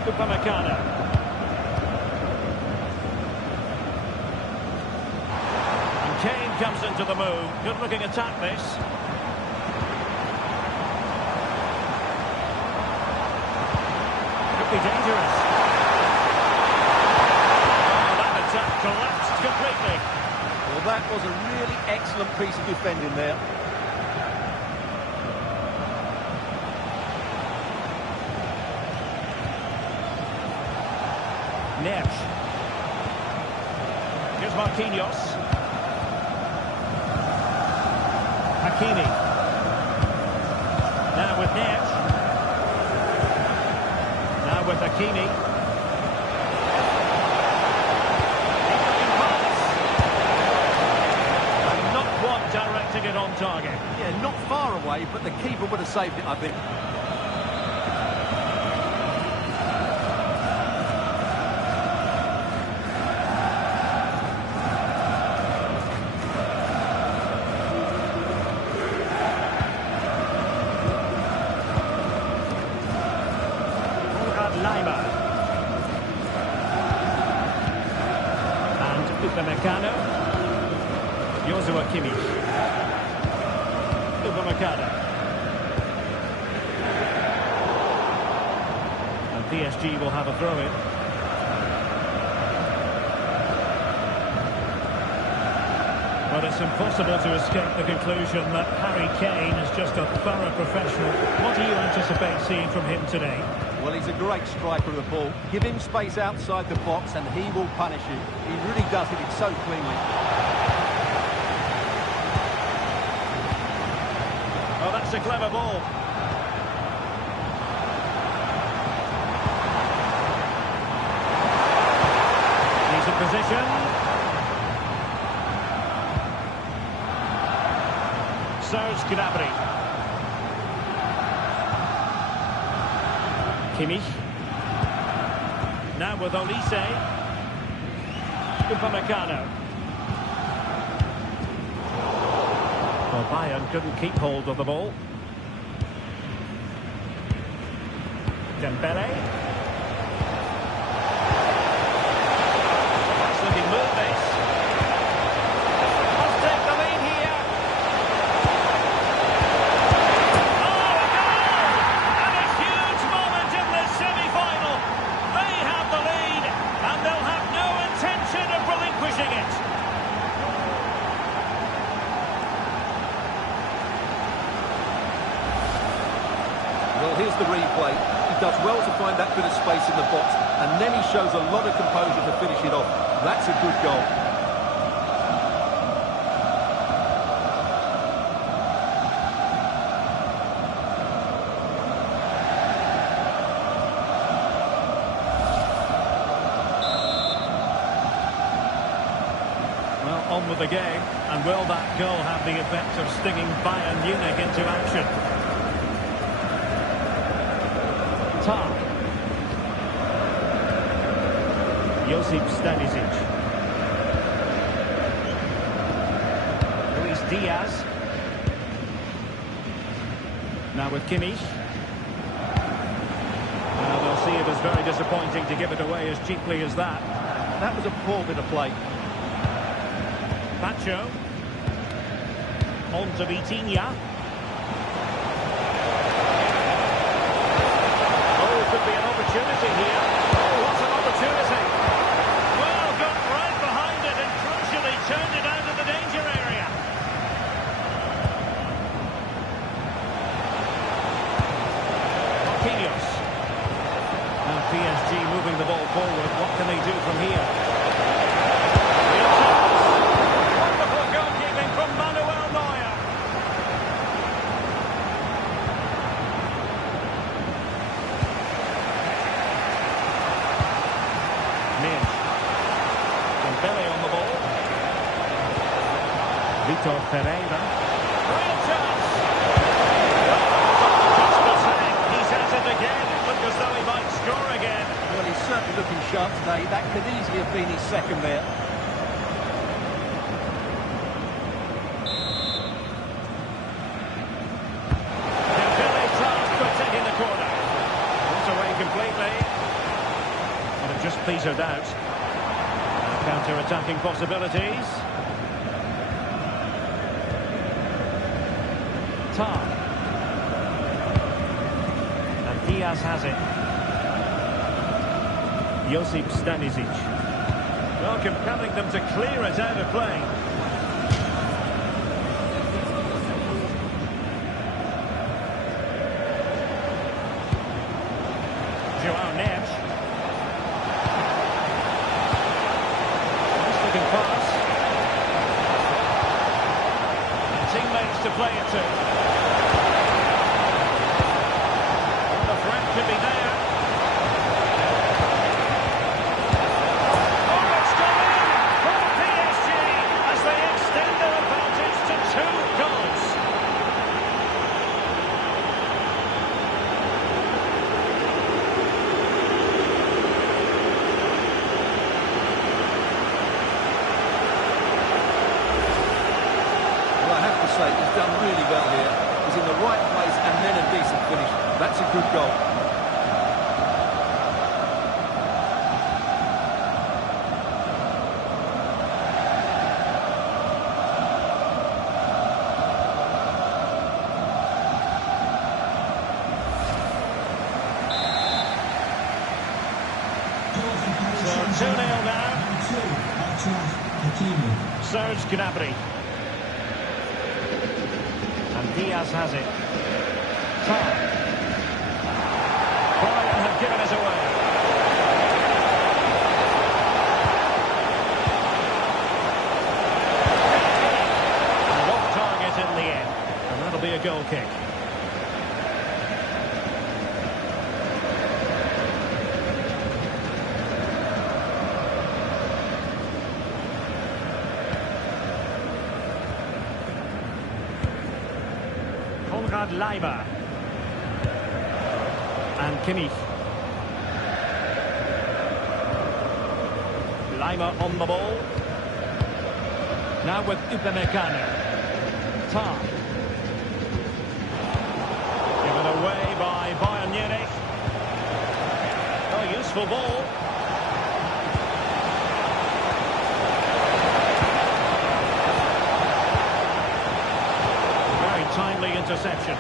Upamecano. And Kane comes into the move. Good-looking attack, this. Could be dangerous. Oh, that attack collapsed completely. Well, that was a really excellent piece of defending there. Neves. Here's Marquinhos. Hakimi. Now with Neves. Now with Hakimi. And not quite directing it on target. Yeah, not far away, but the keeper would have saved it, I think. Upamecano. Joshua Kimmich. Upamecano. And PSG will have a throw-in. But it's impossible to escape the conclusion that Harry Kane is just a thorough professional. What do you anticipate seeing from him today? Well, he's a great striker of the ball. Give him space outside the box and he will punish you. He really does hit it so cleanly. Oh, that's a clever ball. He's in position. Serge Gnabry. Kimmich. Now with Olise. Upamecano. Well, Bayern couldn't keep hold of the ball. Dembele. Nice looking move, this. Must take the lead here. Well, here's the replay. He does well to find that bit of space in the box, and then he shows a lot of composure to finish it off. That's a good goal. Well, on with the game, and will that goal have the effect of stinging Bayern Munich into action? Josip Stanisic. Luis Diaz. Now with Kimmich. Well, they'll see it as very disappointing to give it away as cheaply as that. That was a poor bit of play. Pacho. On to Vitinha. could be an opportunity here. Oh, what an opportunity. Well, got right behind it and crucially turned it out of the danger area. Marquinhos. Now PSG moving the ball forward. What can they do from here? Real chance. Wonderful goalkeeping from Manuel Neuer. Dembele on the ball. Vitor Pereira. Real chance. Just the same. He's at it again. Look as though he might score again. Well, he's certainly looking sharp today. That could easily have been his second there. Dembele tasked for taking the corner. Put away completely. But it just petered out. Counter-attacking possibilities. Tar. And Diaz has it. Josip Stanisic. Well, compelling them to clear it out of play. João Neves. Pass. And teammates to play it to. Well, the threat could be there. Oh, it's gone in for PSG as they extend their advantage to 2 goals. He's done really well here. He's in the right place and then a decent finish. That's a good goal. So 2-0 now. Serge Gnabry. And Diaz has it. Tar. Bayern have given it away. And off target in the end. And that'll be a goal kick. Leiber and Kimmich. Leiber on the ball. Now with Upamecano. Tar. Given away by Bayern Munich. Oh, useful ball. Timely interception.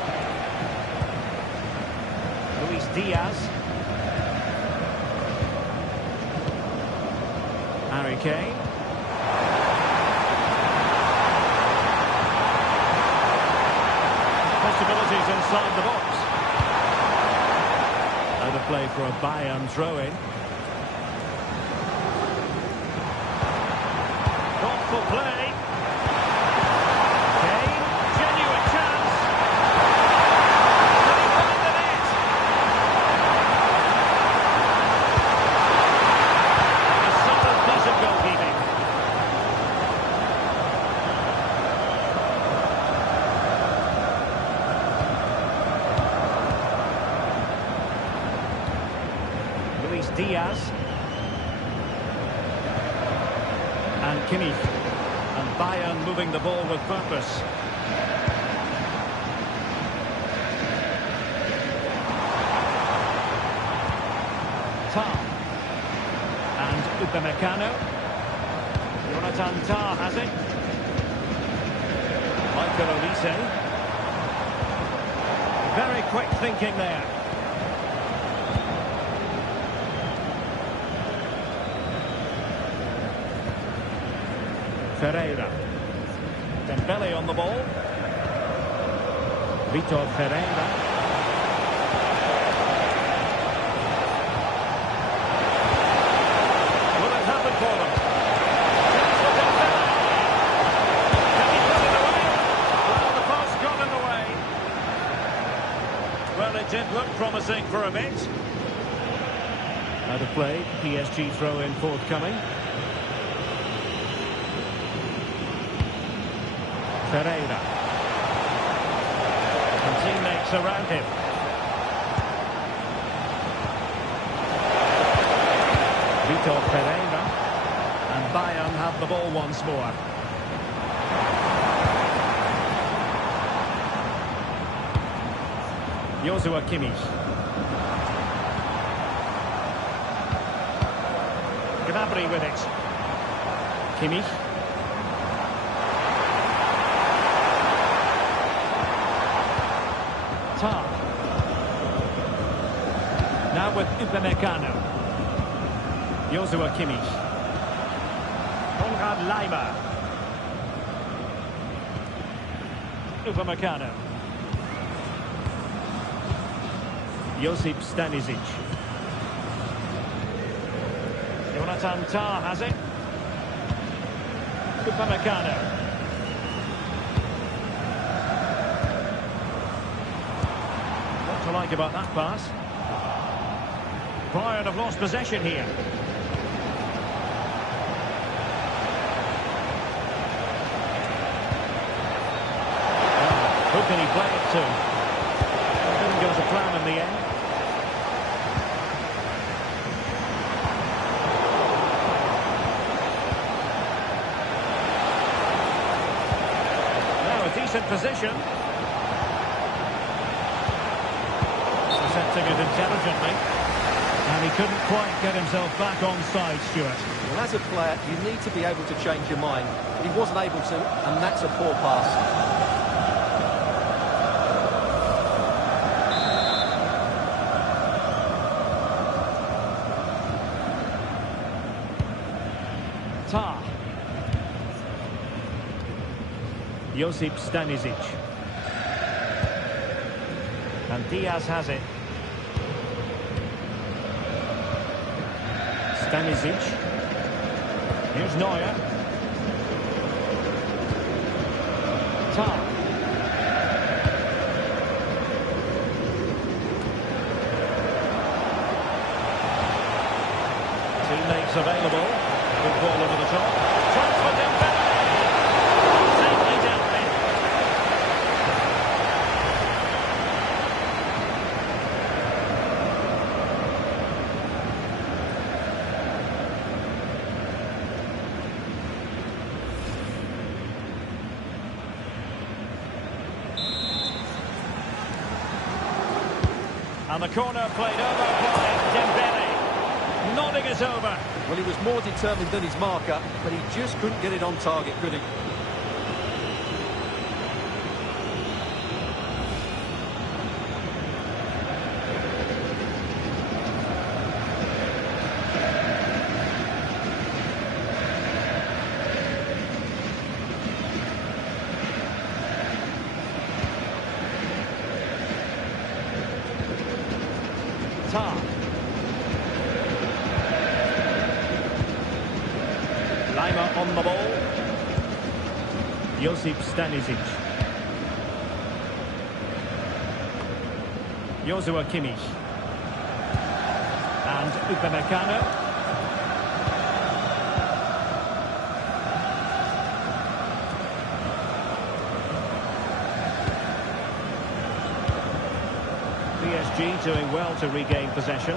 Luis Diaz. Harry Kane. Possibilities inside the box. Out of play for a Bayern throw-in. Thoughtful play. Diaz and Kimmich, and Bayern moving the ball with purpose. Tar and Upamecano. Jonathan Tah has it. Michael Olise. Very quick thinking there. Ferreira. Dembele on the ball. Vitor Ferreira. Will it happen for them? Chance for Dembele. Can he put it away? Well, the post got in the way. Well, it did look promising for a bit. Out of play, PSG throw-in forthcoming. Ferreira. And teammates around him. Vitor Ferreira. And Bayern have the ball once more. Joshua Kimmich. Gnabry with it. Kimmich. Tar. Now with Upamecano. Joshua Kimmich. Konrad Laimer. Upamecano. Josip Stanisic. Jonathan Tah has it. Upamecano. What to like about that pass? Bayern have lost possession here. Who can he play it to? Didn't go to plan in the end. Decent position. Intercepting it intelligently. And he couldn't quite get himself back on side, Stuart. Well, as a player, you need to be able to change your mind. But he wasn't able to, and that's a poor pass. Tar. Josip Stanisic. And Diaz has it. Stanisic. Here's Neuer. Tar. Teammates available. Good ball over the top. Chance for Dembele. Safely dealt with. And the corner played over by Dembele. Nodding it over. Well, he was more determined than his marker, but he just couldn't get it on target, could he? Tar. Laimer on the ball. Josip Stanisic. Joshua Kimmich. And Upamecano. PSG doing well to regain possession.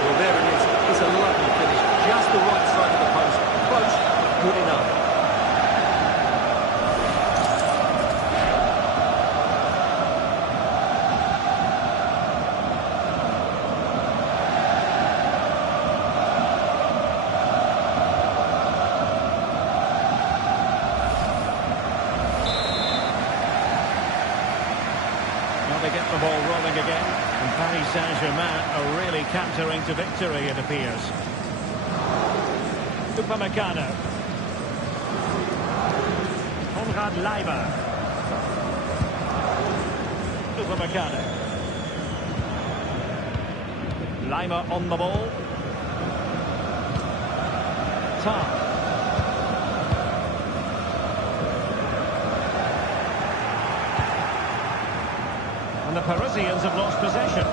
Well, there it is. It's a lovely finish. Just the right side of the post. Close, good enough. Well, they get the ball rolling again. And Paris Saint-Germain are really cantering to victory, it appears. Upamecano. Konrad Leiber. Upamecano. Leiber on the ball. Tar. And the Parisians have lost possession.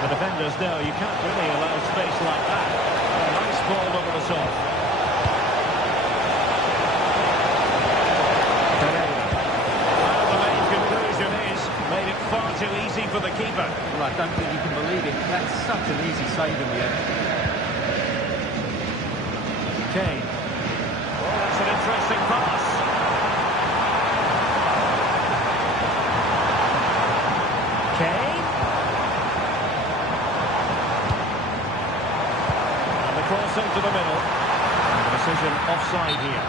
The defenders know you can't really allow space like that. A nice ball over the top. Pereira. Well, the main conclusion is made it far too easy for the keeper. Well, I don't think you can believe it. That's such an easy save in the end. Kane. Oh, that's an interesting pass. Kane. And the cross into the middle. And the decision offside here.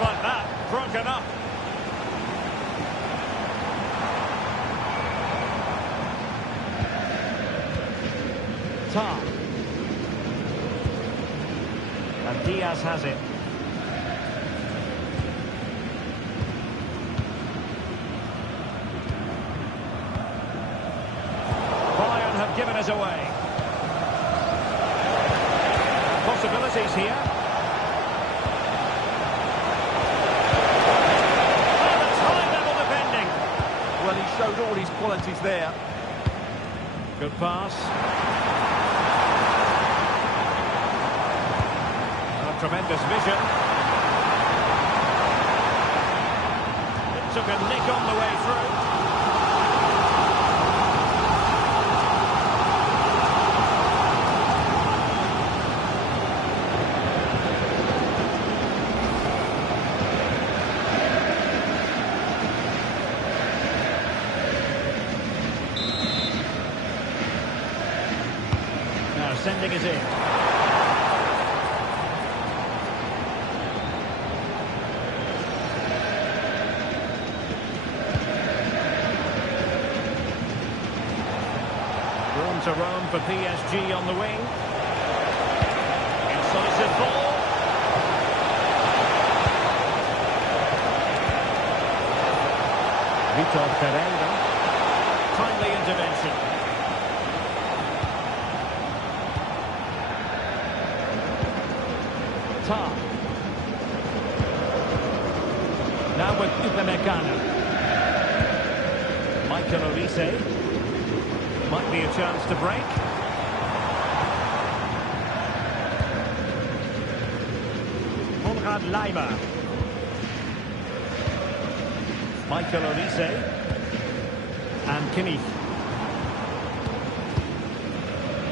Like that, broken up. Tar. And Diaz has it. Bayern have given us away. Possibilities here. Well, he showed all his qualities there. Good pass. A tremendous vision. It took a nick on the way through. Sending it in. Room to roam for PSG on the wing. Incisive ball. Vitor Pereira. Timely intervention. Tar. Now with Upamecano. Michael Olise. Might be a chance to break. Konrad Leiber. Michael Olise. And Kimmich.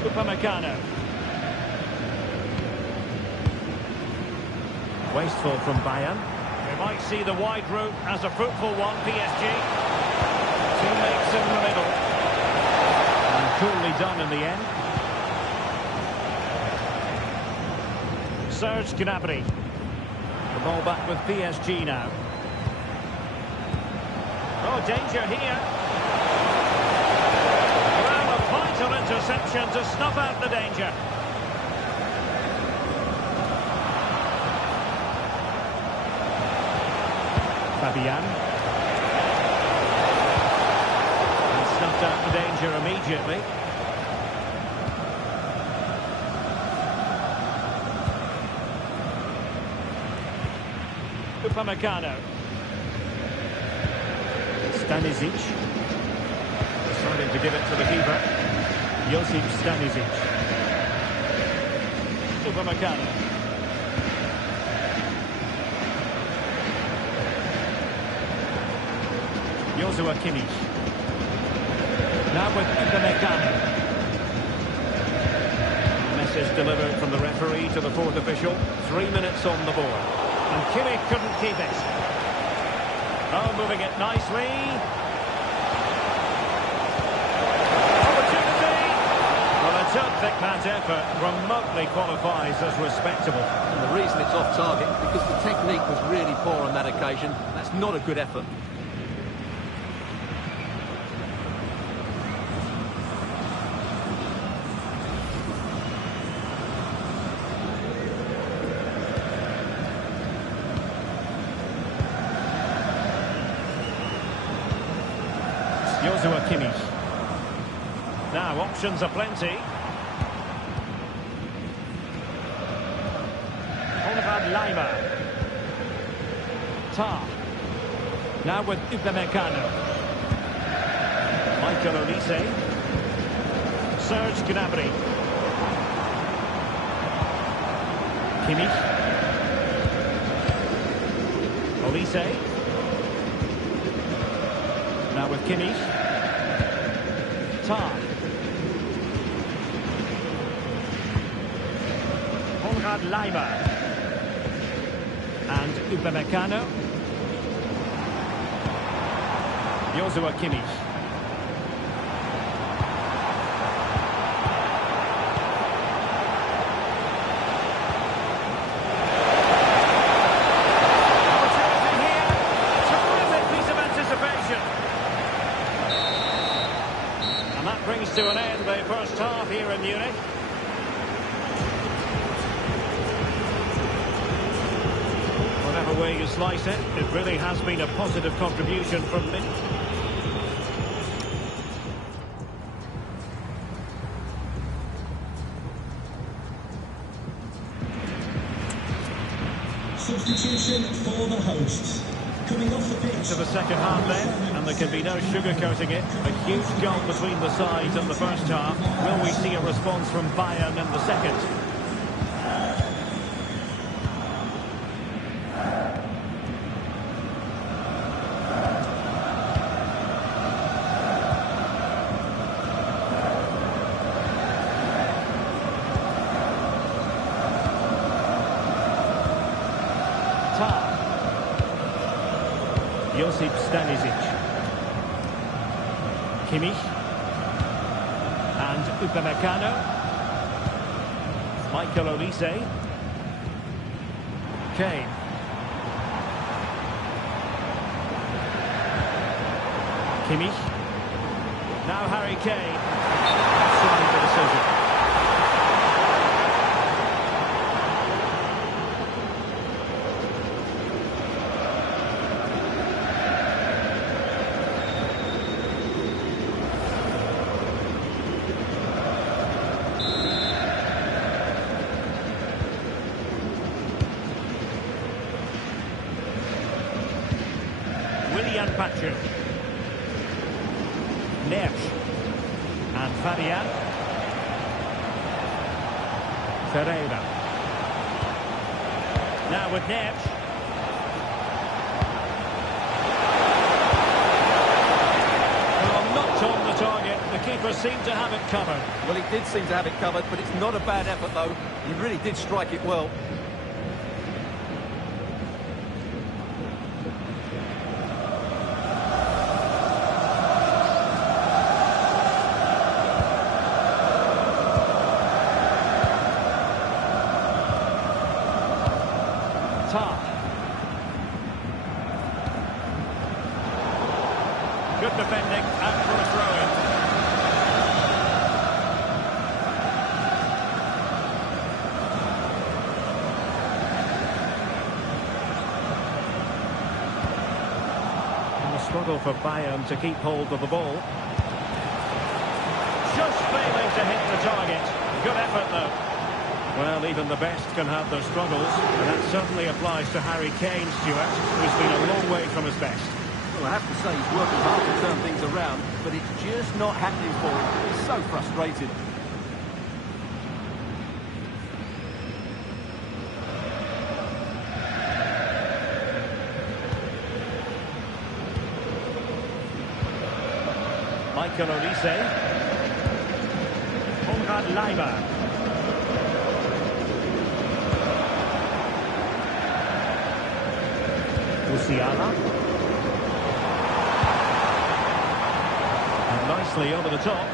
Upamecano. Wasteful from Bayern. We might see the wide route as a fruitful one, PSG. Teammates in the middle. And coolly done in the end. Serge Gnabry. The ball back with PSG now. Oh, danger here. Well, a vital interception to snuff out the danger. Fabian. And snuffed out the danger immediately. Upamecano. Stanisic. Deciding to give it to the keeper. Josip Stanisic. Upamecano. Joshua Kimmich. Now with Upamecano. Message delivered from the referee to the fourth official. 3 minutes on the board. And Kimmich couldn't keep it. Oh, moving it nicely. Opportunity! Well, a terrific match effort remotely qualifies as respectable. And the reason it's off target, because the technique was really poor on that occasion. That's not a good effort. Joshua Kimmich. Now, options are plenty. Konrad Laimer. Tar. Now with Upamecano. Michael Olise. Serge Gnabry. Kimmich. Olise. Now with Kimmich. Tar. Konrad Laimer. And Upamecano. Joshua Kimmich. Opportunity here. Terrific piece of anticipation. And that brings to an end the first half here in Munich. Whatever way you slice it, it really has been a positive contribution from mid. Substitution for the hosts. Coming off the pitch. To the second half then, and there can be no sugarcoating it. A huge gulf between the sides in the first half. Will we see a response from Bayern in the second? Josip Stanisic. Kimmich. And Upamecano. Michael Olise. Kane. Kimmich. Now Harry Kane. Offside the decision. Patrick. Neves. And Fabian. Ferreira. Now with Neves. Well, not on the target. The keeper seemed to have it covered. Well, he did seem to have it covered, but it's not a bad effort, though. He really did strike it well. Good defending, out for a throw-in. And a struggle for Bayern to keep hold of the ball. Just failing to hit the target. Good effort, though. Well, even the best can have their struggles, and that certainly applies to Harry Kane, Stuart, who's been a long way from his best. Well, I have to say he's working hard to turn things around, but it's just not happening for him. He's so frustrated. Michael Olise. Konrad Leiber. Musiala. And nicely over the top.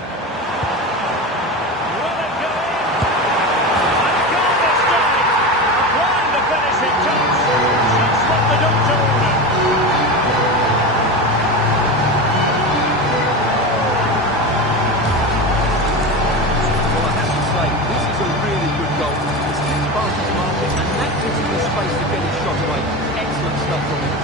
Will it go in? And a goal this time! Applying the finishing touch. Just what the doctor ordered. Well, I have to say, this is a really good goal. It's kicked past his marker, and that gives him the space to get his shot away. Excellent stuff from him.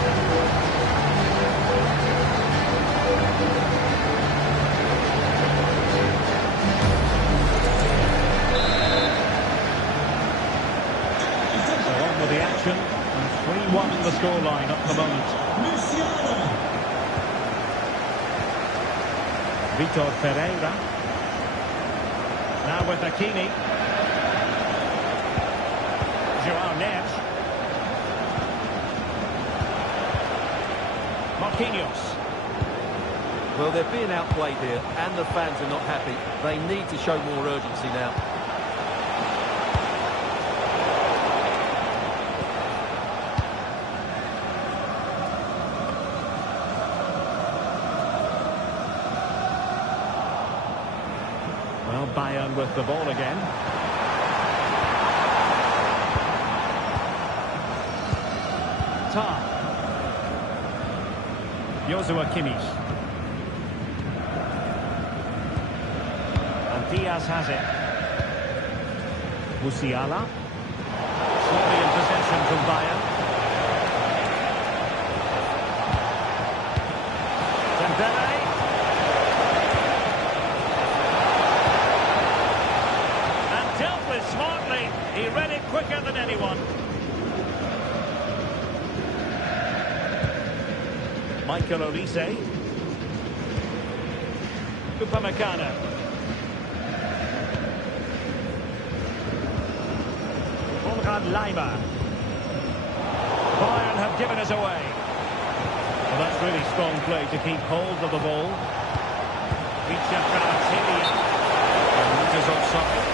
So on with the action, and 3-1 the scoreline at the moment. Musiala. Vitor Pereira. Now with Hakimi. Joao Neves. Marquinhos. Well, they're being outplayed here, and the fans are not happy. They need to show more urgency now. Well, Bayern with the ball again. Tar. Joshua Kimmich. And Diaz has it. Musiala. Slowly in possession from Bayern. Dembele. And dealt with smartly. He read it quicker than anyone. Michael Olise. Upamecano. Konrad Leiber. Bayern have given us away. Well, that's really strong play to keep hold of the ball. Vicha Kvaratskhelia. And that is offside.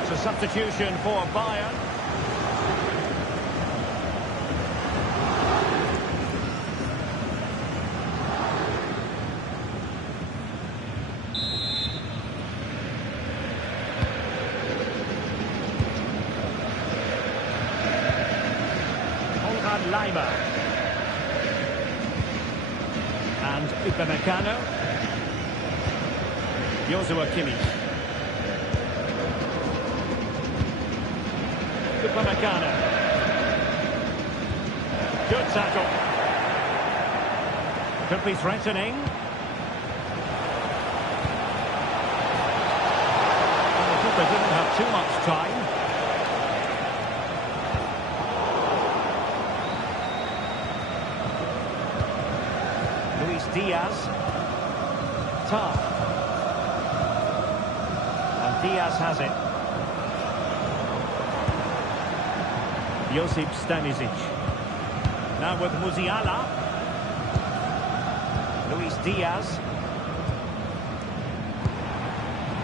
It's a substitution for Bayern. Leiber and Upamecano. Joshua Kimmich. Upamecano. Good tackle. Could be threatening. I thought they didn't have too much time. Diaz. Tar. And Diaz has it. Josip Stanisic. Now with Musiala. Luis Diaz.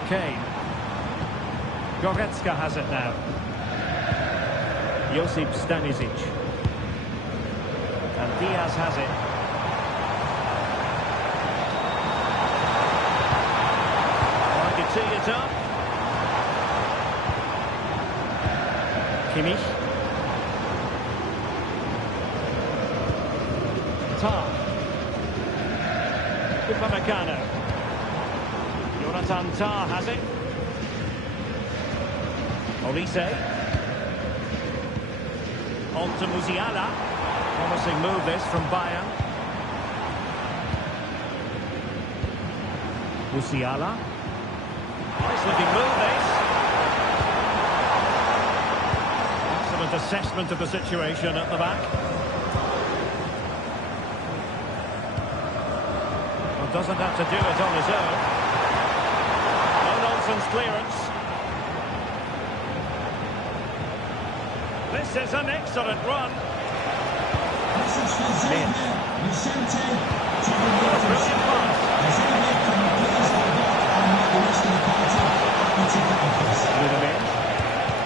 Kane. Goretzka has it now. Josip Stanisic. And Diaz has it. Tee it up. Kimmich. Tar. Upamecano. Jonathan Tar has it. Olise. On to Musiala. Promising move this from Bayern. Musiala. Nice looking move, this. Excellent assessment of the situation at the back. Well, doesn't have to do it on his own. No-nonsense clearance. This is an excellent run. message for Zidane. Vicente, taking the offense. Zidane, can you please go back and make the rest of the party at the ticket office?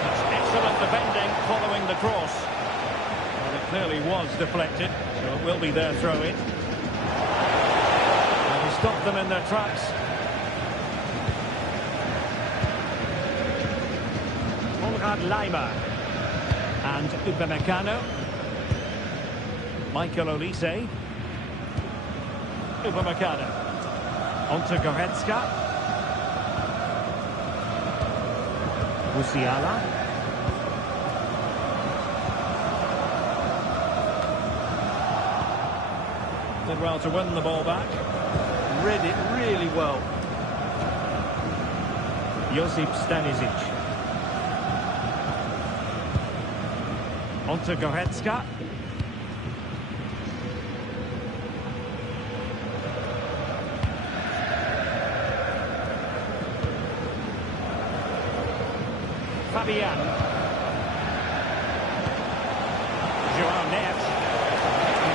That's excellent defending following the cross. Well, it clearly was deflected, so it will be their throw-in. And he stopped them in their tracks. Leimer and Upamecano. Michael Olise. Upamecano. Onto Goretzka. Musiala. Did well to win the ball back. Read it really well. Josip Stanisic. Onto Goretzka. Fabian. Joao Neves.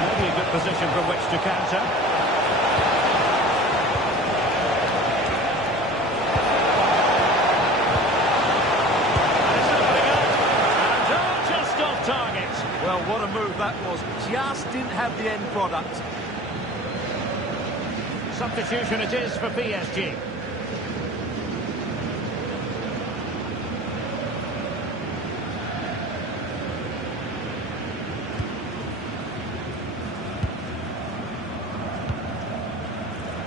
Maybe a good position from which to counter. Well, what a move that was. Just didn't have the end product. Substitution it is for PSG.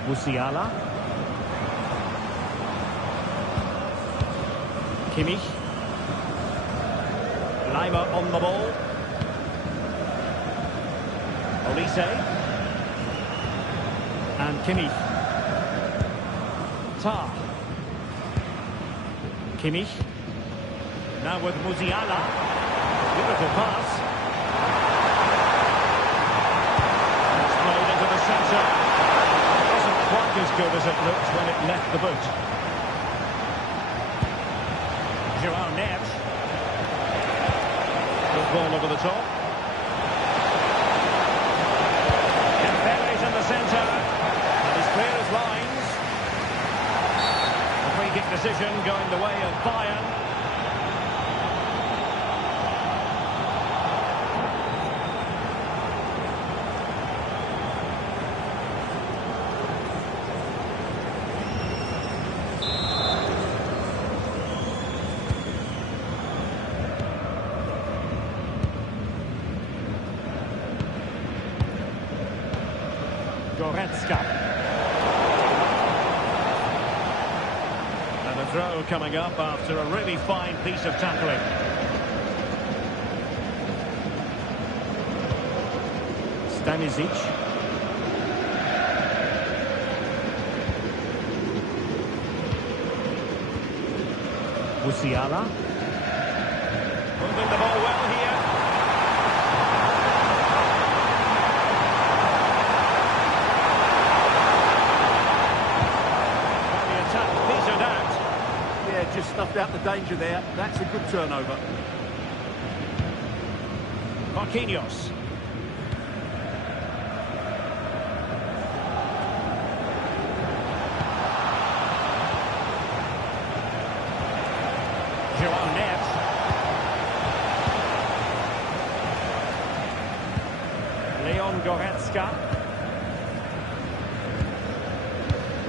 Musiala. Kimmich. Leimer on the ball. Olise. And Kimmich. Tah. Kimmich. Now with Musiala. Beautiful pass. It's played into the centre. Wasn't quite as good as it looked when it left the boot. Joao Neves. Good ball over the top. Centre, and as clear as lines. A free kick decision going the way of Bayern. Goretzka. And a throw coming up after a really fine piece of tackling. Stanisic. Musiala. Moving the ball well here. Just snuffed out the danger there. That's a good turnover. Marquinhos. Joao Neves. Leon Goretzka.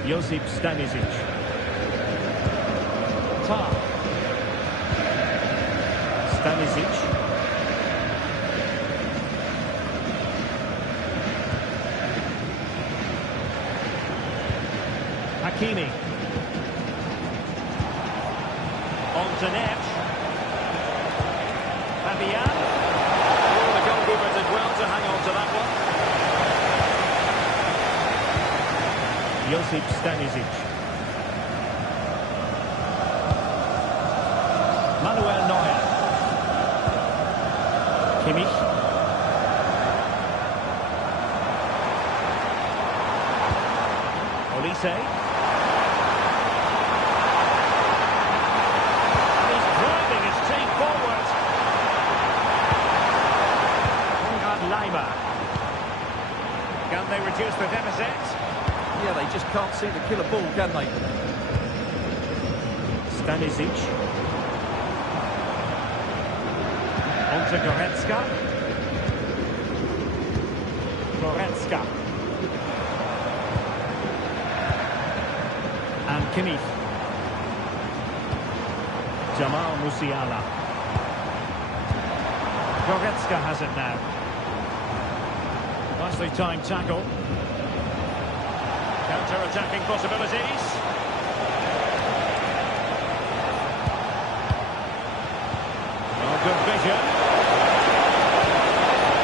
Josip Stanisic. Stanisic. Hakimi. On to Neves. Fabian. Oh, the goalkeeper did well to hang on to that one. Josip Stanisic. Manuel Neuer. Kimmich. Olise. And he's driving his team forward. Leimer. reduce the deficit. Yeah, they just can't see the killer ball, can they? Stanisic. On to Goretzka. Goretzka. And Kimmich. Jamal Musiala. Goretzka has it now. Nicely timed tackle. Counter-attacking possibilities. Oh, good vision.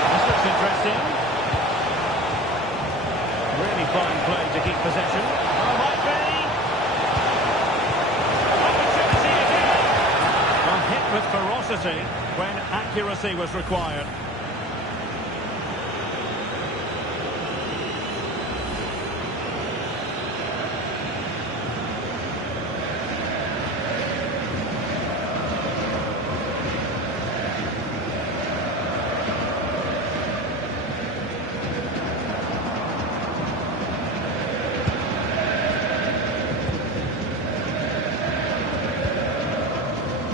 This looks interesting. Really fine play to keep possession. Oh, might be. Opportunity again. A hit with ferocity when accuracy was required.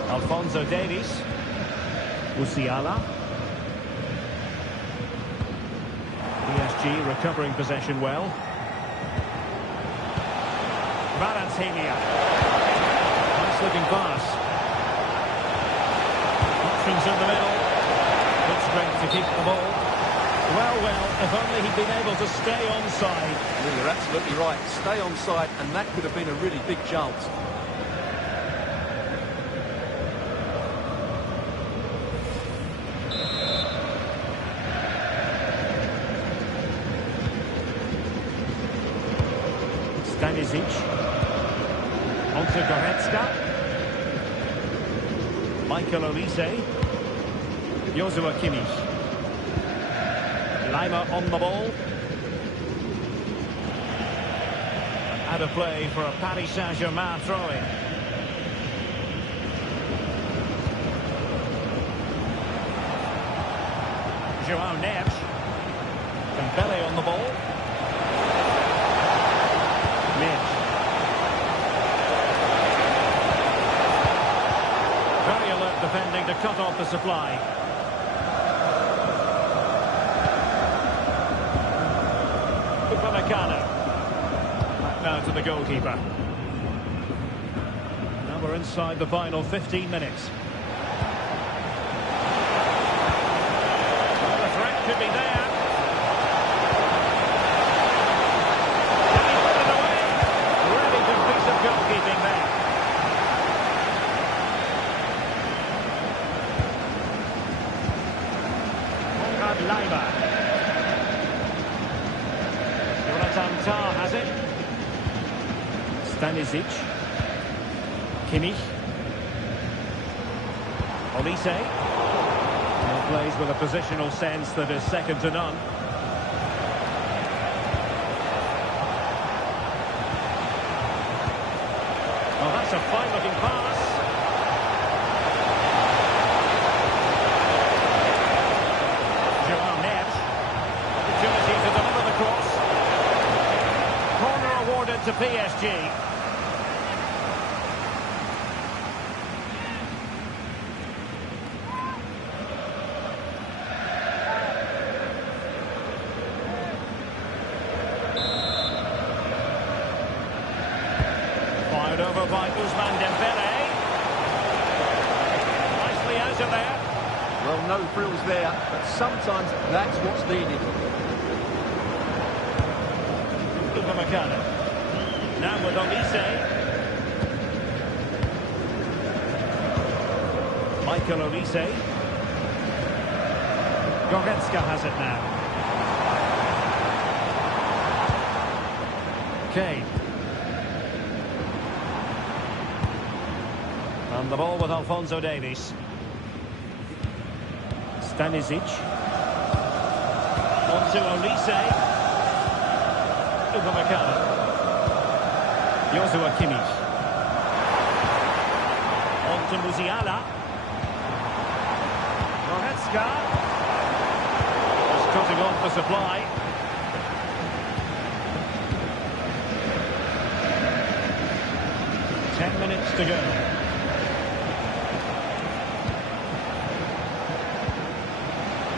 Alphonso Davies. Musiala. PSG recovering possession well. Varanzania. Nice looking pass. Options in the middle. Good strength to keep the ball. Well, if only he'd been able to stay onside. Yeah, you're absolutely right. Stay onside, and that could have been a really big chance. Stanisic. On to Goretzka. Michael Olise. Joshua Kimmich. Lima on the ball. Out of play for a Paris Saint-Germain throw-in. João Neves. Dembele on the ball. Very alert defending to cut off the supply. Upamecano. Back now to the goalkeeper. Now we're inside the final 15 minutes. Well, the threat could be there. Can he put it away? Really good piece of goalkeeping there. Lima. Jonathan Tah has it. Stanisic. Kimmich. Olise. He plays with a positional sense that is second to none. Oh, that's a fine-looking pass. To PSG. Fired over by Ousmane Dembele. Nicely out of there. Well, no frills there, but sometimes that's what's needed. Upamecano. Now with Olise. Michael Olise. Goretzka has it now. Kane. And the ball with Alphonso Davies. Stanisic. On to Olise. Upamecano. Joshua Kimmich. On to Musiala. Goretzka. Just cutting off the supply. 10 minutes to go.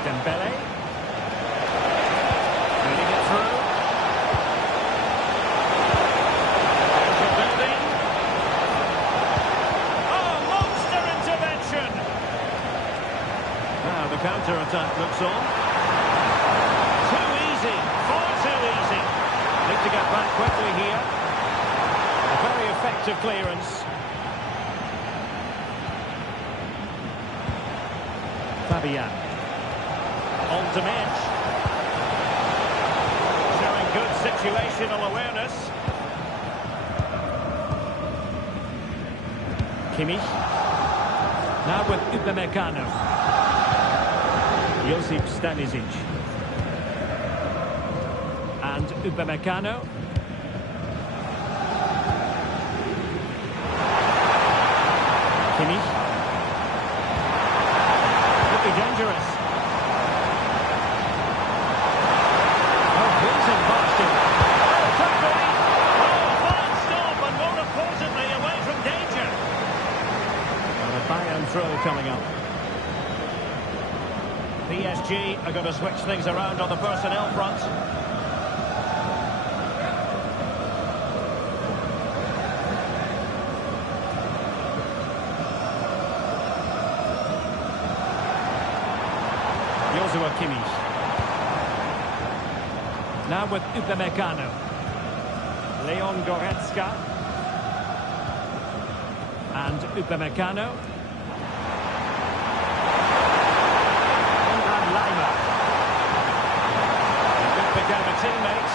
Dembele. Reading it through. Danger building. Oh, monster intervention! Now the counter-attack looks on. Too easy, far too easy. Need to get back quickly here. A very effective clearance. Fabian. On to Mitch. Showing good situational awareness. Kimmich. Now with Upamecano. Josip Stanisic. And Upamecano. Kimmich. Could be dangerous. Oh, pleasing basket. Oh, tackling. Oh, fine stop, and more importantly, away from danger. And a Bayern throw coming up. PSG are going to switch things around on the personnel front. Joshua Kimmich. Now with Upamecano. Leon Goretzka. And Upamecano. And Lima. It became a teammate.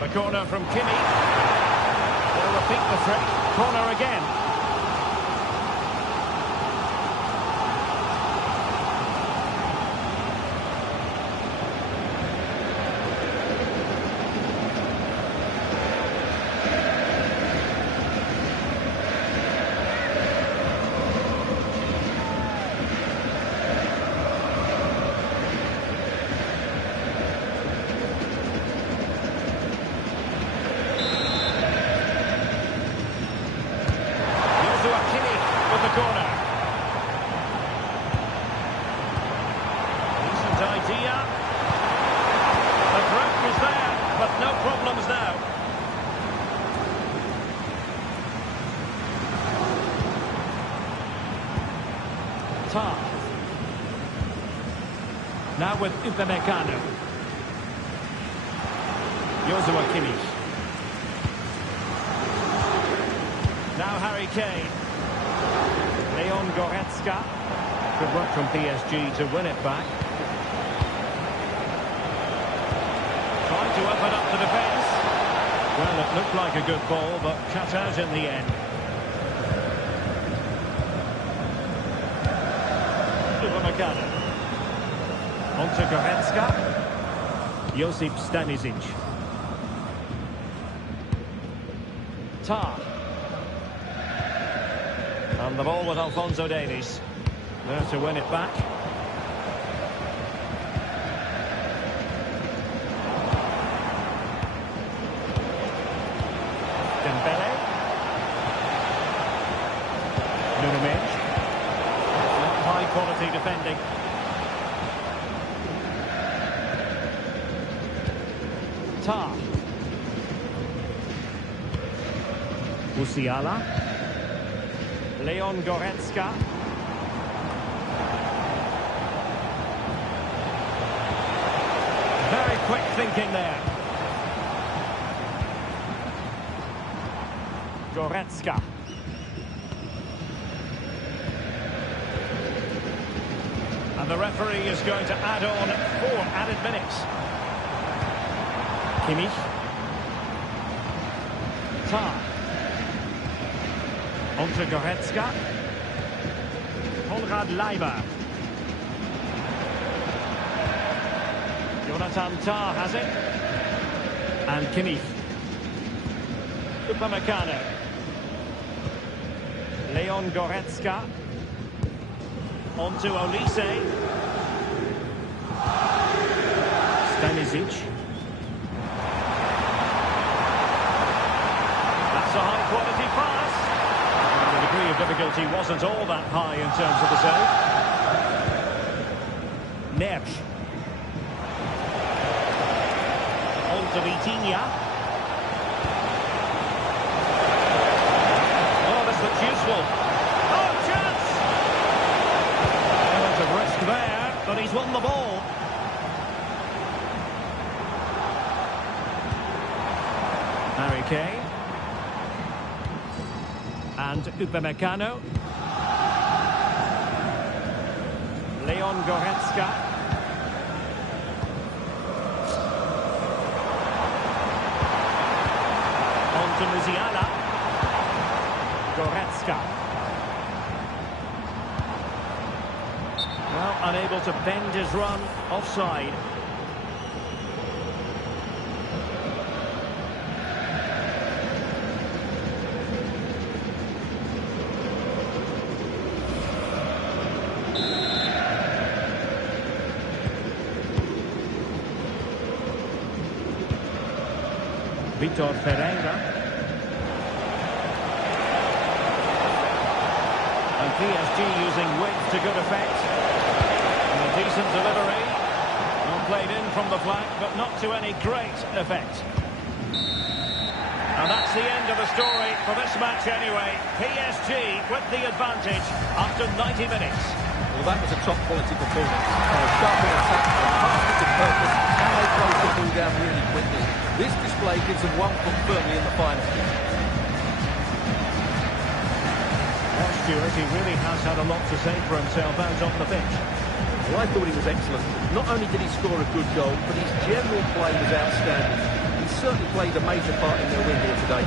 The corner from Kimmich. They'll repeat the trick. Corner again. Corner. Decent idea. The threat was there, but no problems now. Tar. Now with Upamecano. Joshua Kimmich. Now Harry Kane. Leon Goretzka. Good work from PSG to win it back. Trying to open up the defence. Well, it looked like a good ball, but cut out in the end. Upamecano. On to Goretzka. Josip Stanisic. Tar. And the ball with Alphonso Davies. There to win it back. Dembele. Nunes. High quality defending. Tar. Musiala. Leon Goretzka. Very quick thinking there. Goretzka. And the referee is going to add on 4 added minutes. Kimmich. Tar. On to Goretzka. Konrad Leiber. Jonathan Tah has it. And Kimmich. Upamecano. Leon Goretzka. On to Olise. Stanisic. That's a high-quality pass. And the degree of difficulty wasn't all that high in terms of the save. Neves. On to Vitinha. Oh, this looks useful. Oh, chance! Element of risk there, but he's won the ball. Harry Kane. And Upamecano. Leon Goretzka. On to Musiala. Goretzka. Well, unable to bend his run, offside. Vitor Pereira. And PSG using width to good effect. And a decent delivery. Well played in from the flank, but not to any great effect. And that's the end of the story for this match anyway. PSG with the advantage after 90 minutes. Well, that was a top-quality performance. Sharp in attack, passed to purpose, and they closed the ball down really quickly. This display gives them one foot firmly in the final. Well, Stuart, he really has had a lot to say for himself out on the pitch. Well, I thought he was excellent. Not only did he score a good goal, but his general play was outstanding. He certainly played a major part in their win here today.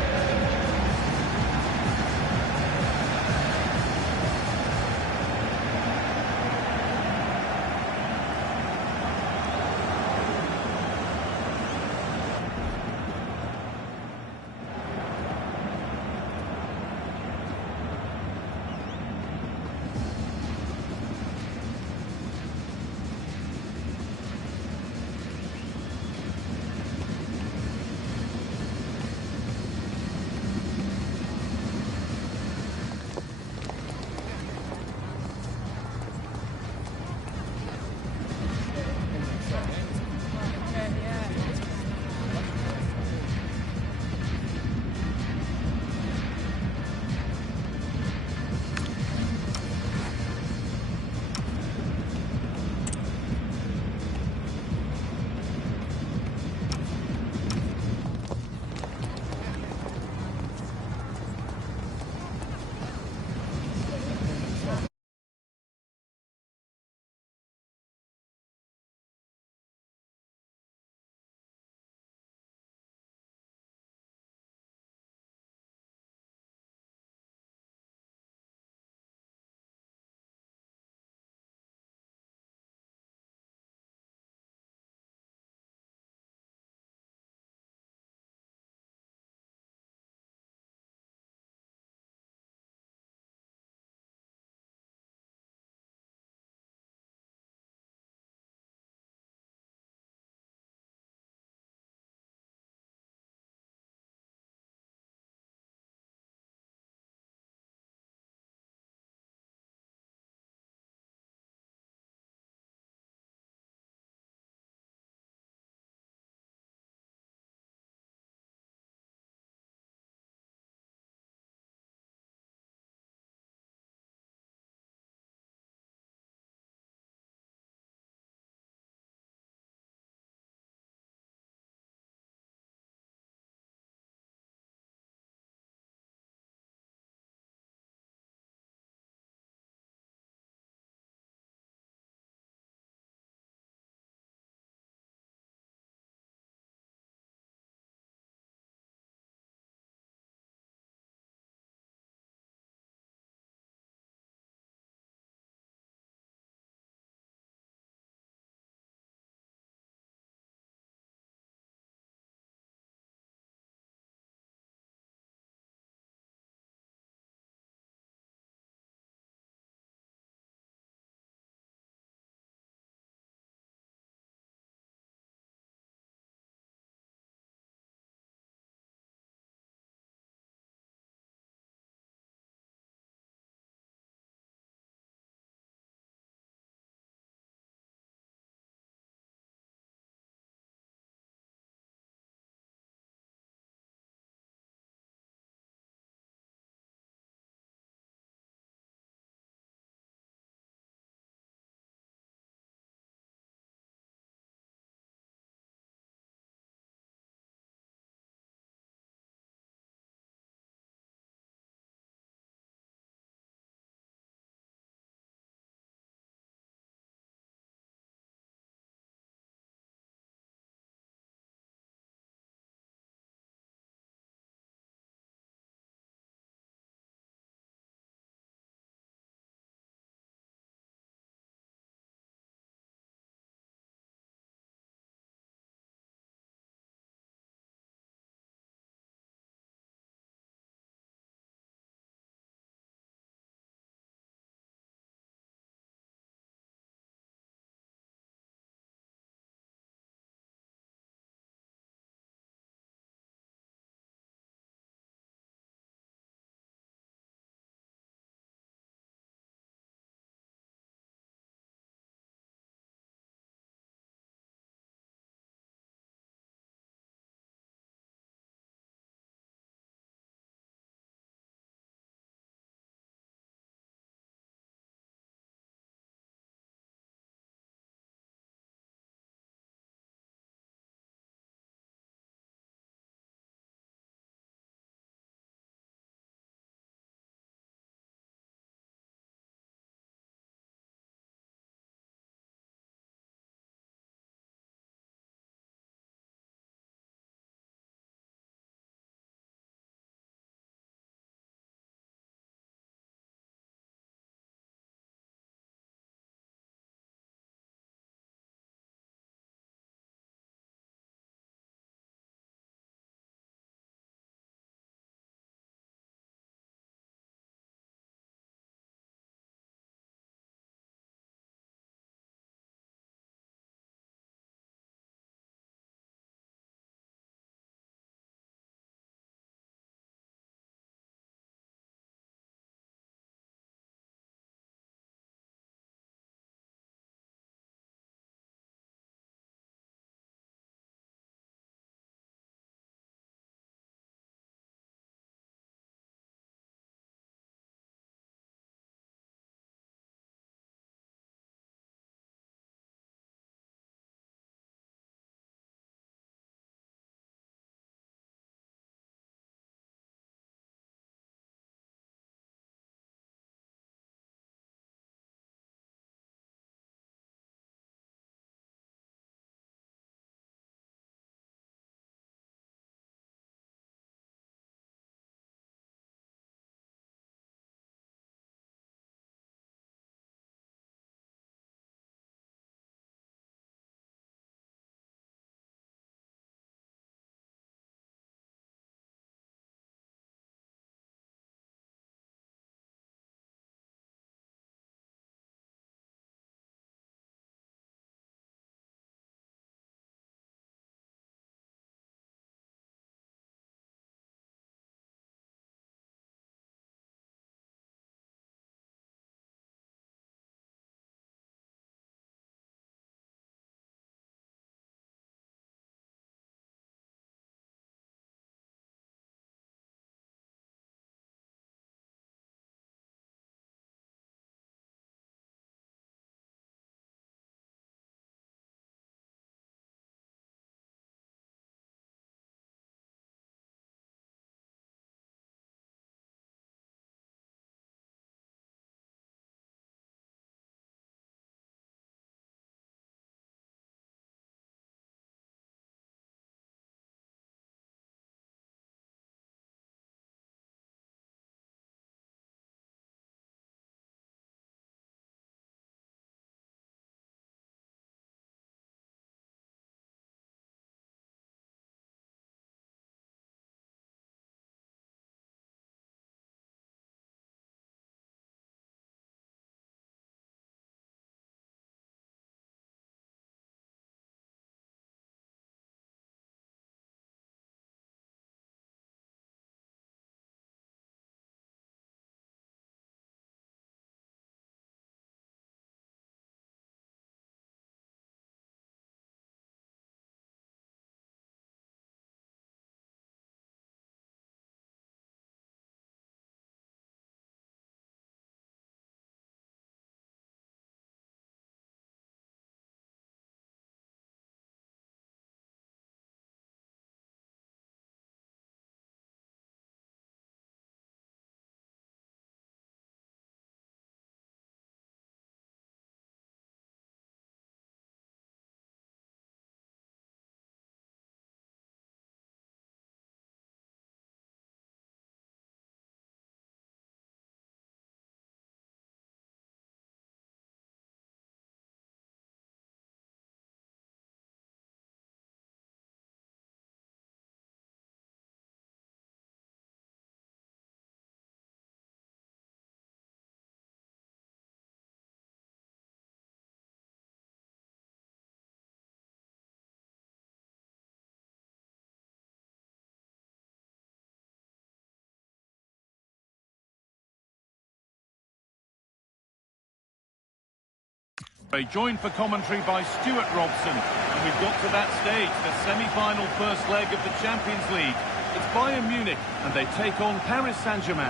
Joined for commentary by Stuart Robson, and we've got to that stage, the semi-final first leg of the Champions League. It's Bayern Munich, and they take on Paris Saint-Germain.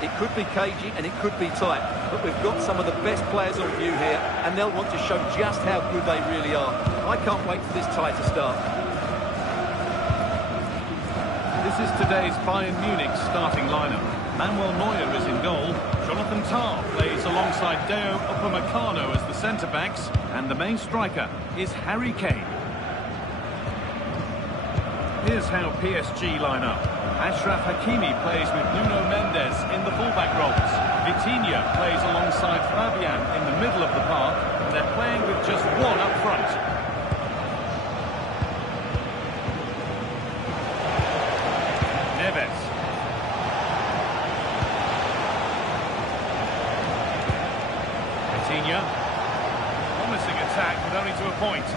It could be cagey and it could be tight, but we've got some of the best players on view here, and they'll want to show just how good they really are. I can't wait for this tie to start. This is today's Bayern Munich starting lineup. Manuel Neuer is in goal. Jonathan Tah plays alongside Deo Upamecano as the centre-backs, and the main striker is Harry Kane. Here's how PSG line up. Achraf Hakimi plays with Nuno Mendes in the fullback roles. Vitinha plays alongside Fabian in the middle of the park, and they're playing with just one up front. Neves. Vitinha. Promising attack, but only to a point.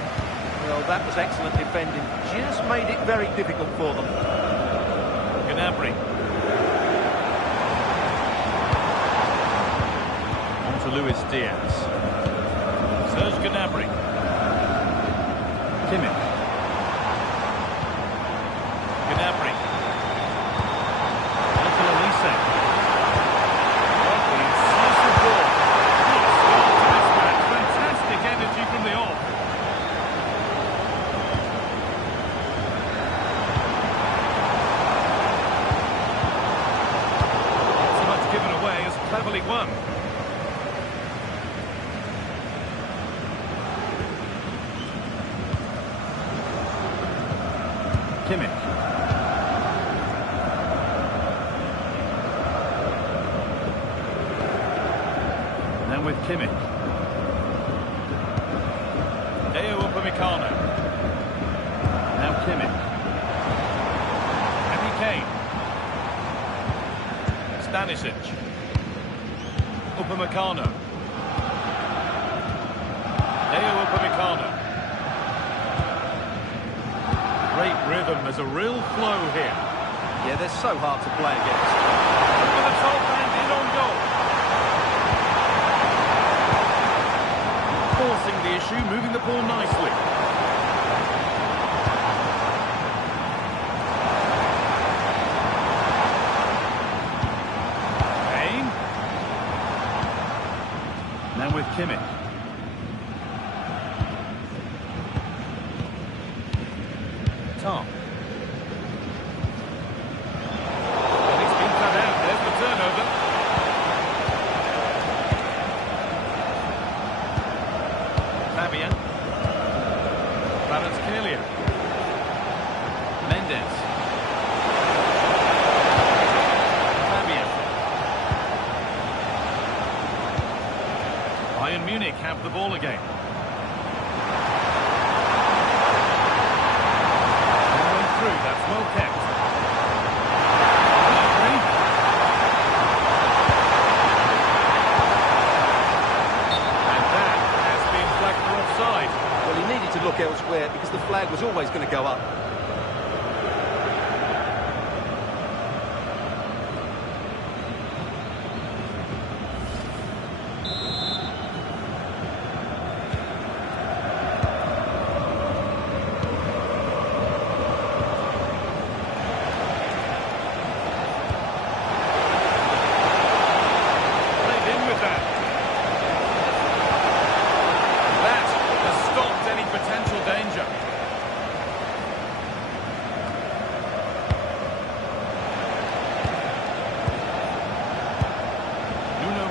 Well, that was excellent defending. Just made it very difficult for them. Gnabry. On to Luis Diaz. Serge Gnabry. Kimmich. Gnabry. On to Olise. What an incisive ball. Good start to this match. Fantastic energy from the off. Cleverly won. Kimmich. Now with Kimmich. Deo Upamecano. Now Kimmich. Harry Kane. Stanisic. Upamecano. Deo Upamecano. Great rhythm, there's a real flow here. Yeah, they're so hard to play against. Over the top and in on goal. Forcing the issue, moving the ball nicely. Now with Kimmich. Tom. And it's been cut out. There's the turnover. Fabian. Kvaratskhelia. Mendes. Fabian. Bayern Munich have the ball again. Going through, that's well kept. And that has been flagged for offside. Well, he needed to look elsewhere because the flag was always going to go up.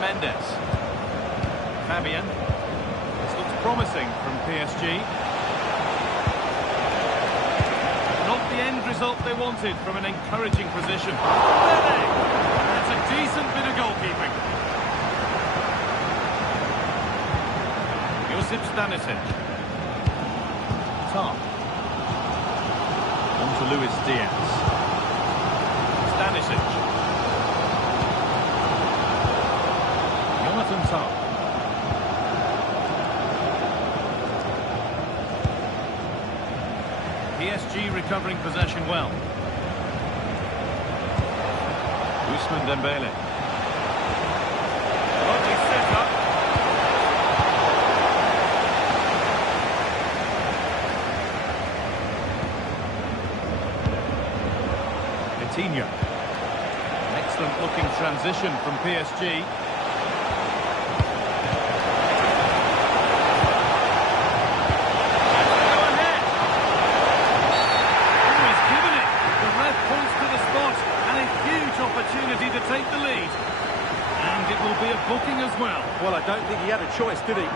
Mendes. Fabian. This looks promising from PSG. Not the end result they wanted from an encouraging position. That's a decent bit of goalkeeping. Josip Stanisic. Tah. On to Luis Diaz. Stanisic. Jonathan Tah. PSG recovering possession well. Ousmane Dembele. Lovely set up. Coutinho. An excellent looking transition from PSG. Opportunity to take the lead, and it will be a booking as well. Well, I don't think he had a choice, did he?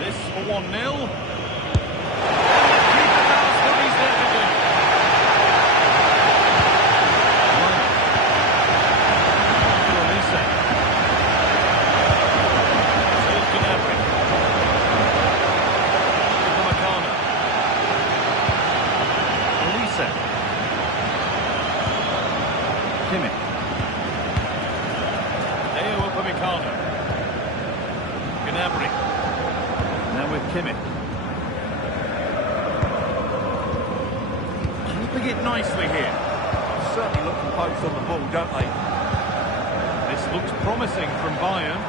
This for 1-0. Keeping it nicely here. Certainly look composed on the ball, don't they? This looks promising from Bayern.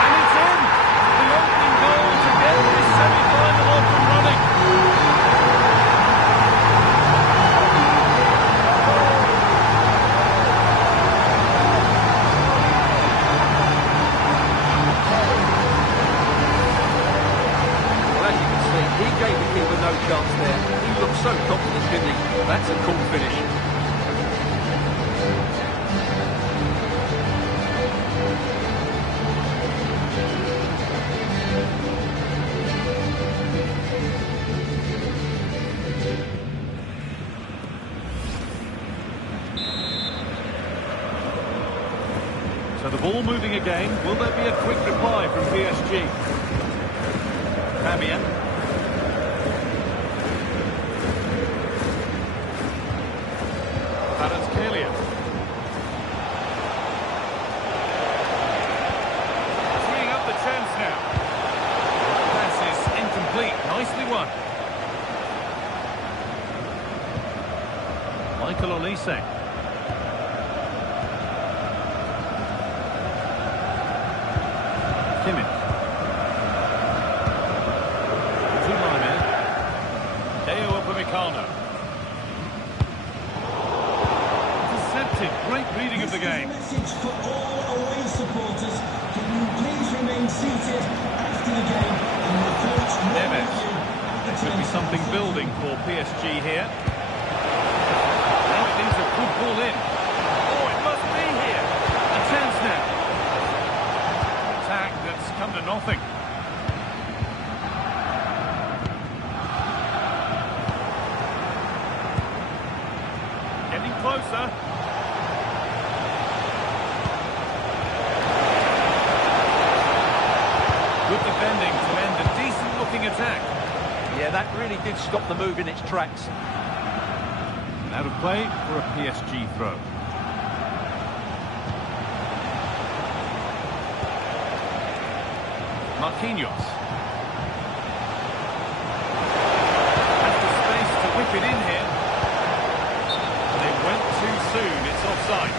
And it's in! The opening goal to get this semi-final off and running. He gave the keeper no chance there. He looked so confident, didn't he? That's a cool finish. So the ball moving again. Will there be a quick reply from PSG? Fabian. Freeing up the chance now. Pass is incomplete. Nicely won. Michael Olise. Kimmich. Zulaiman. Deo Upamecano. Great reading of the game. Message for all away supporters. Can you please remain seated after the game and the coach will Neves. review at the There could be turn something time. building for PSG here. Now it needs a good ball in. Oh, it must be here. A chance now. Attack that's come to nothing. Getting closer. Good defending to end a decent-looking attack. Yeah, that really did stop the move in its tracks. And out of play for a PSG throw. Marquinhos. Has the space to whip it in here. And it went too soon. It's offside.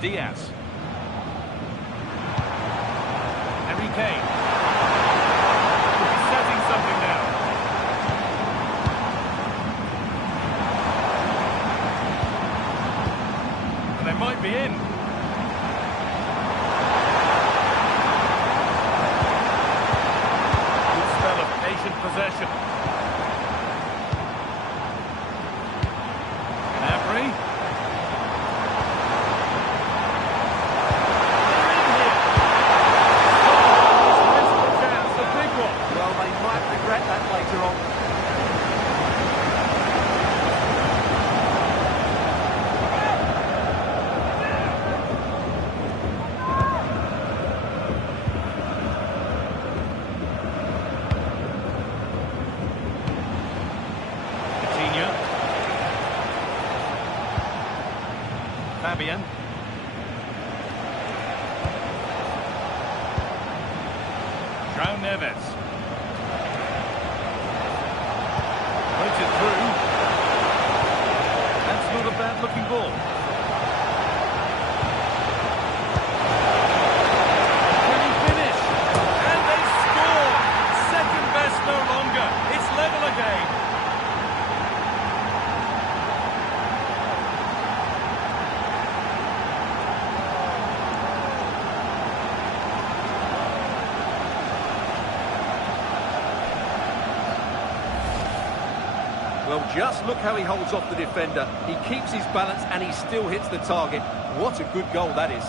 Diaz. Harry Kane. Could be setting something now. And they might be in. Good spell of patient possession. Gnabry. Fabian. João Neves. Plays it through. That's not a bad-looking ball. Can he finish? And they score! Second best no longer. It's level again. Well, just look how he holds off the defender. He keeps his balance and he still hits the target. What a good goal that is.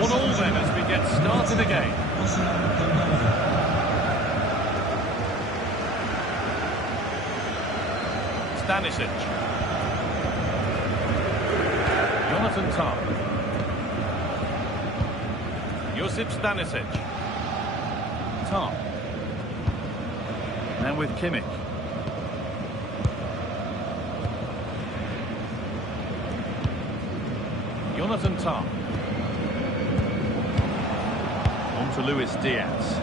One all then as we get started again. Stanisic. Jonathan Tah. Josip Stanisic. Tah. Now with Kimmich. Jonathan Tah. On to Luis Diaz.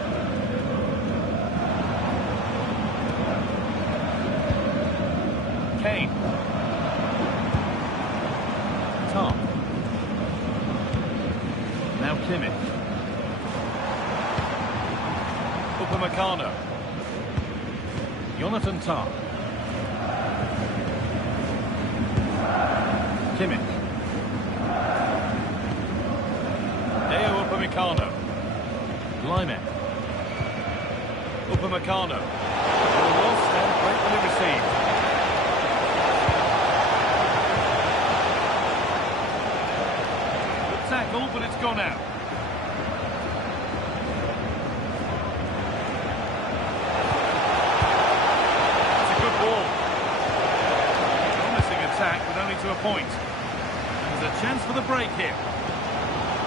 Kane. Tah. Now Kimmich. Upamecano. Jonathan Tah. Kimmich. Upamecano. Lyman. Upamecano. Ball lost and gratefully received. Good tackle, but it's gone out. It's a good ball. Promising attack, but only to a point. There's a chance for the break here.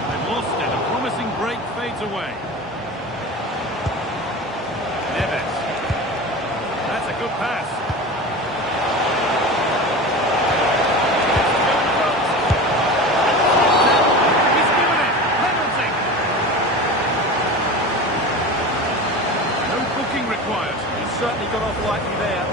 They've lost it. A promising break fades away. Neves. That's a good pass. He's given it. Penalty. No booking required. He's certainly got off lightly there.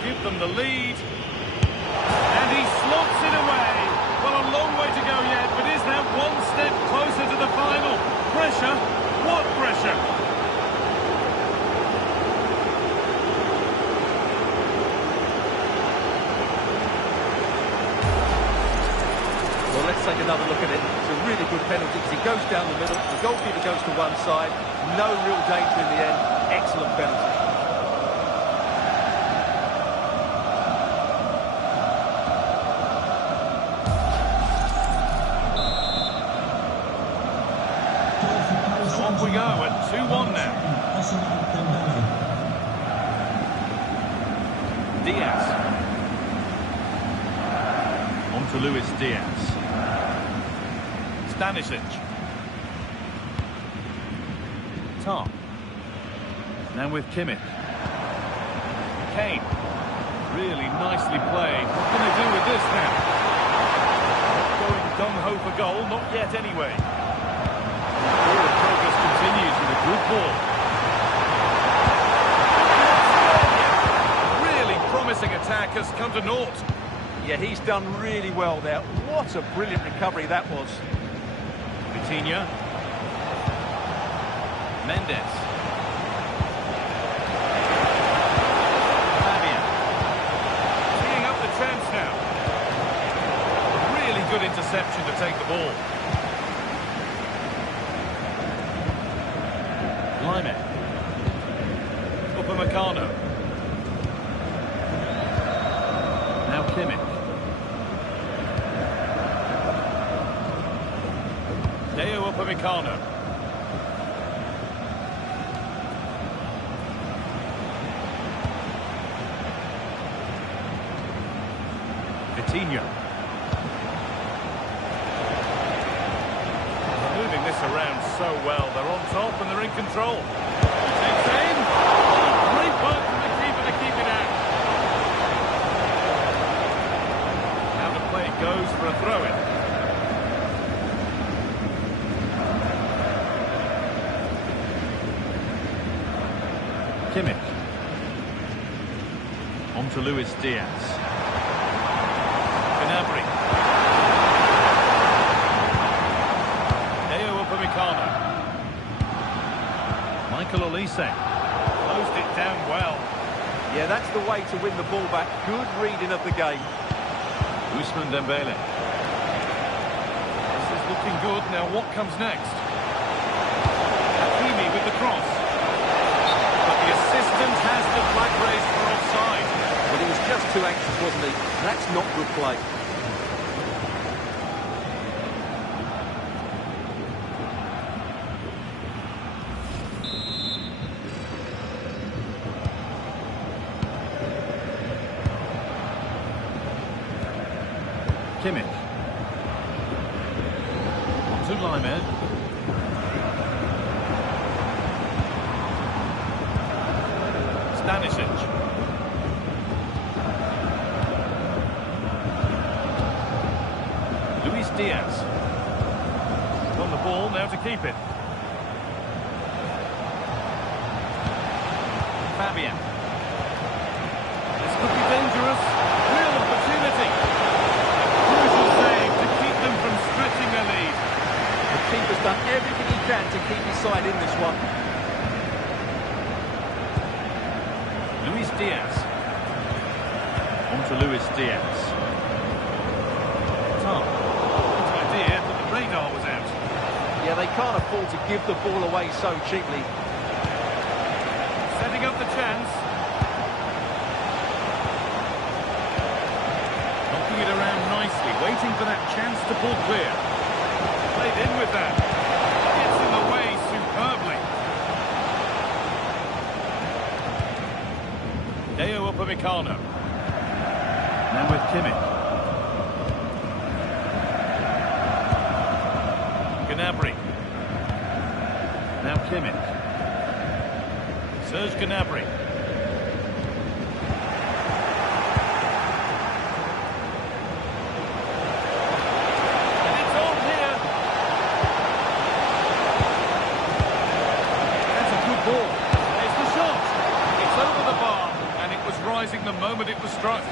Give them the lead, and he slots it away. Well, a long way to go yet, but is now one step closer to the final. Pressure? What pressure? Well, let's take another look at it. It's a really good penalty because he goes down the middle, the goalkeeper goes to one side, no real danger in the end. Excellent penalty. Off we go at 2-1 now. Diaz. On to Luis Diaz. Stanisic. Tah. Now with Kimmich. Kane. Really nicely played. What can they do with this now? Not going gung-ho for goal, not yet anyway. Forward progress continues with a good ball. Really promising attack has come to naught. Yeah, he's done really well there. What a brilliant recovery that was. Vitinha. Mendes. Fabian. Teeing up the chance now. Really good interception to take the ball. Lyman. Upamecano. Now Kimmich. Upamecano. Coutinho. They're moving this around so well. They're on top and they're in control. He takes aim. Oh, great work from the keeper to keep it out. Now the play goes for a throw-in. Kimmich. On to Luis Diaz. Gnabry. Upamecano. Michael Olise. Closed it down well. Yeah, that's the way to win the ball back. Good reading of the game. Ousmane Dembele. This is looking good. Now what comes next? Hakimi with the cross. The assistant has the flag raised for offside. Well, he was just too anxious, wasn't he? That's not good play. Kimmich. On to Lyman. Stanisic. Luis Diaz. On the ball, now to keep it. Fabian. This could be dangerous. Real opportunity. Crucial save to keep them from stretching their lead. The keeper's done everything he can to keep his side in this one. Luis Diaz. On to Luis Diaz. Tom. Good idea, but the radar was out. Yeah, they can't afford to give the ball away so cheaply. Setting up the chance. Knocking it around nicely, waiting for that chance to pull clear. Played in with that. Gets in the way superbly. Upamecano. Now with Kimmich. Gnabry. Now Kimmich. Serge Gnabry. And it's on here. That's a good ball. There's the shot. It's over the bar. And it was rising the moment it was struck.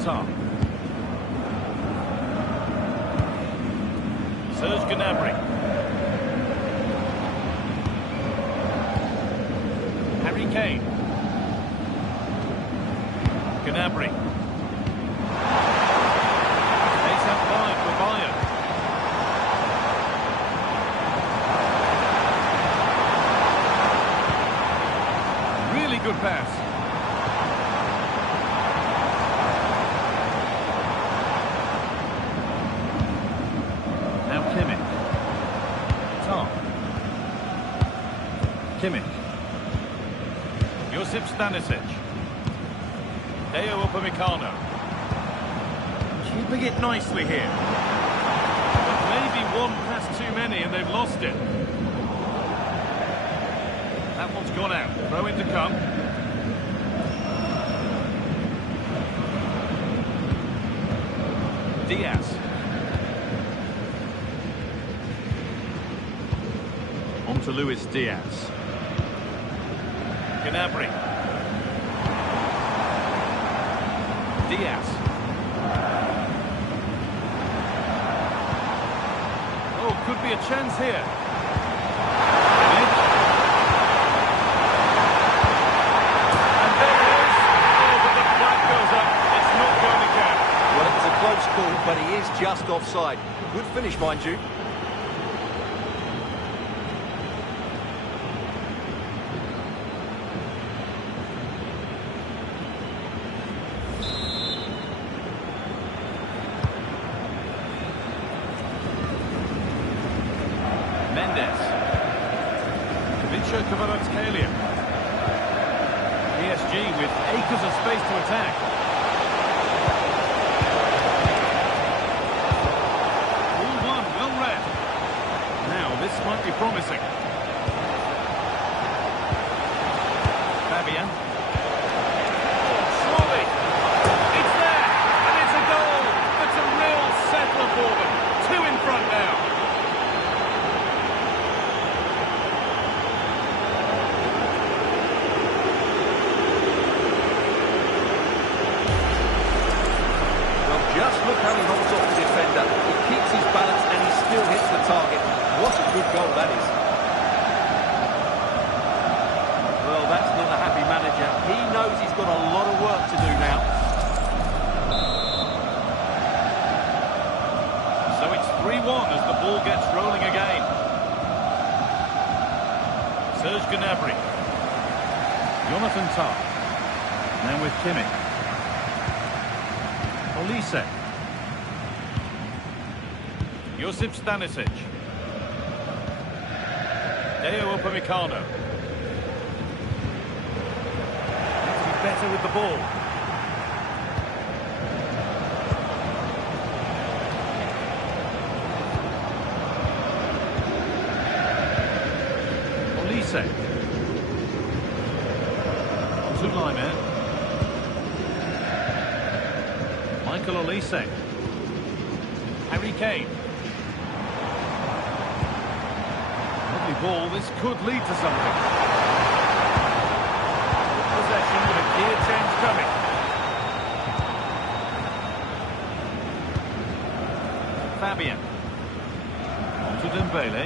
Tom. Serge Gnabry. Harry Kane. Gnabry. Stays out wide for Bayern. Really good pass. Kimmich. Josip Stanisic. Upamecano. Keeping it nicely here. But maybe one pass too many and they've lost it. That one's gone out. Throw in to come. Diaz. On to Luis Diaz. Gnabry. Diaz. Oh, could be a chance here. call, but he is just offside. Good finish, mind you. PSG with acres of space to attack. 3-1, well read. Now this might be promising. Fabian. Surely. It's there, and it's a goal. That's a real settler for them. 2 in front now. Just look how he holds off the defender. He keeps his balance and he still hits the target. What a good goal that is. Well, that's not a happy manager. He knows he's got a lot of work to do now. So it's 3-1 as the ball gets rolling again. Serge Gnabry. Jonathan Tah. Now with Kimmich. Olise. Josip Stanisic. Deo Upamecano. Needs to be better with the ball. Olise. To Lyman. Michael Olise. Harry Kane. Lovely ball. This could lead to something. Possession with a gear change coming. Fabian. On to Dembele.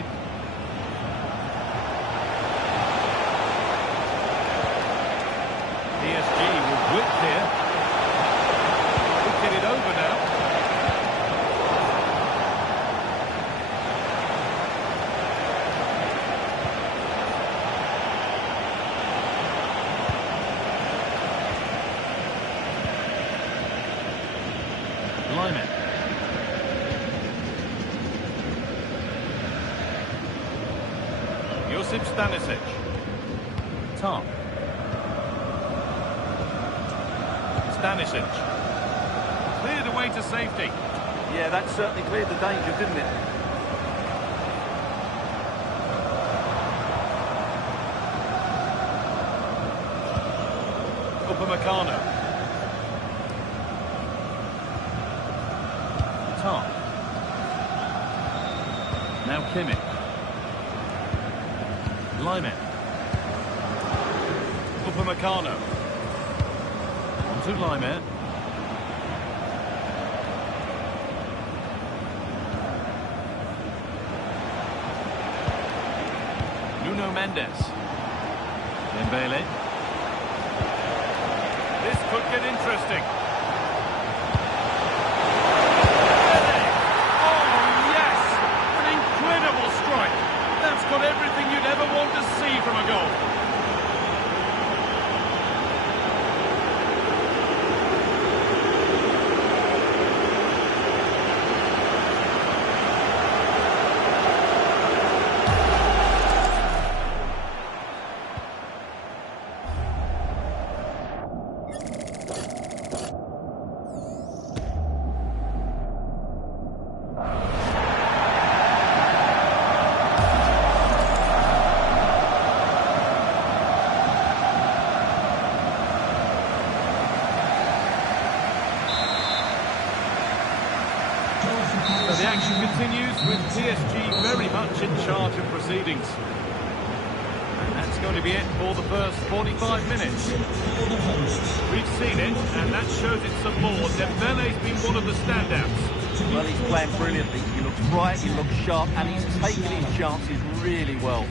PSG will whip here. Get it over now. Lyman. Josip Stanisic. Tah. Stanisic. Cleared away to safety. Yeah, that certainly cleared the danger, didn't it? Upamecano. Tah. Now Kimmich. Lyman. Upamecano. On to Lyman. Nuno Mendes. Dembele. This could get interesting. Oh, yes! An incredible strike. That's got everything you'd ever want to see from a goal. So the action continues with PSG very much in charge of proceedings. And that's going to be it for the first 45 minutes. We've seen it, and that shows it some more. Dembele's been one of the standouts. Well, he's playing brilliantly. He looks bright, he looks sharp, and he's taken his chances really well.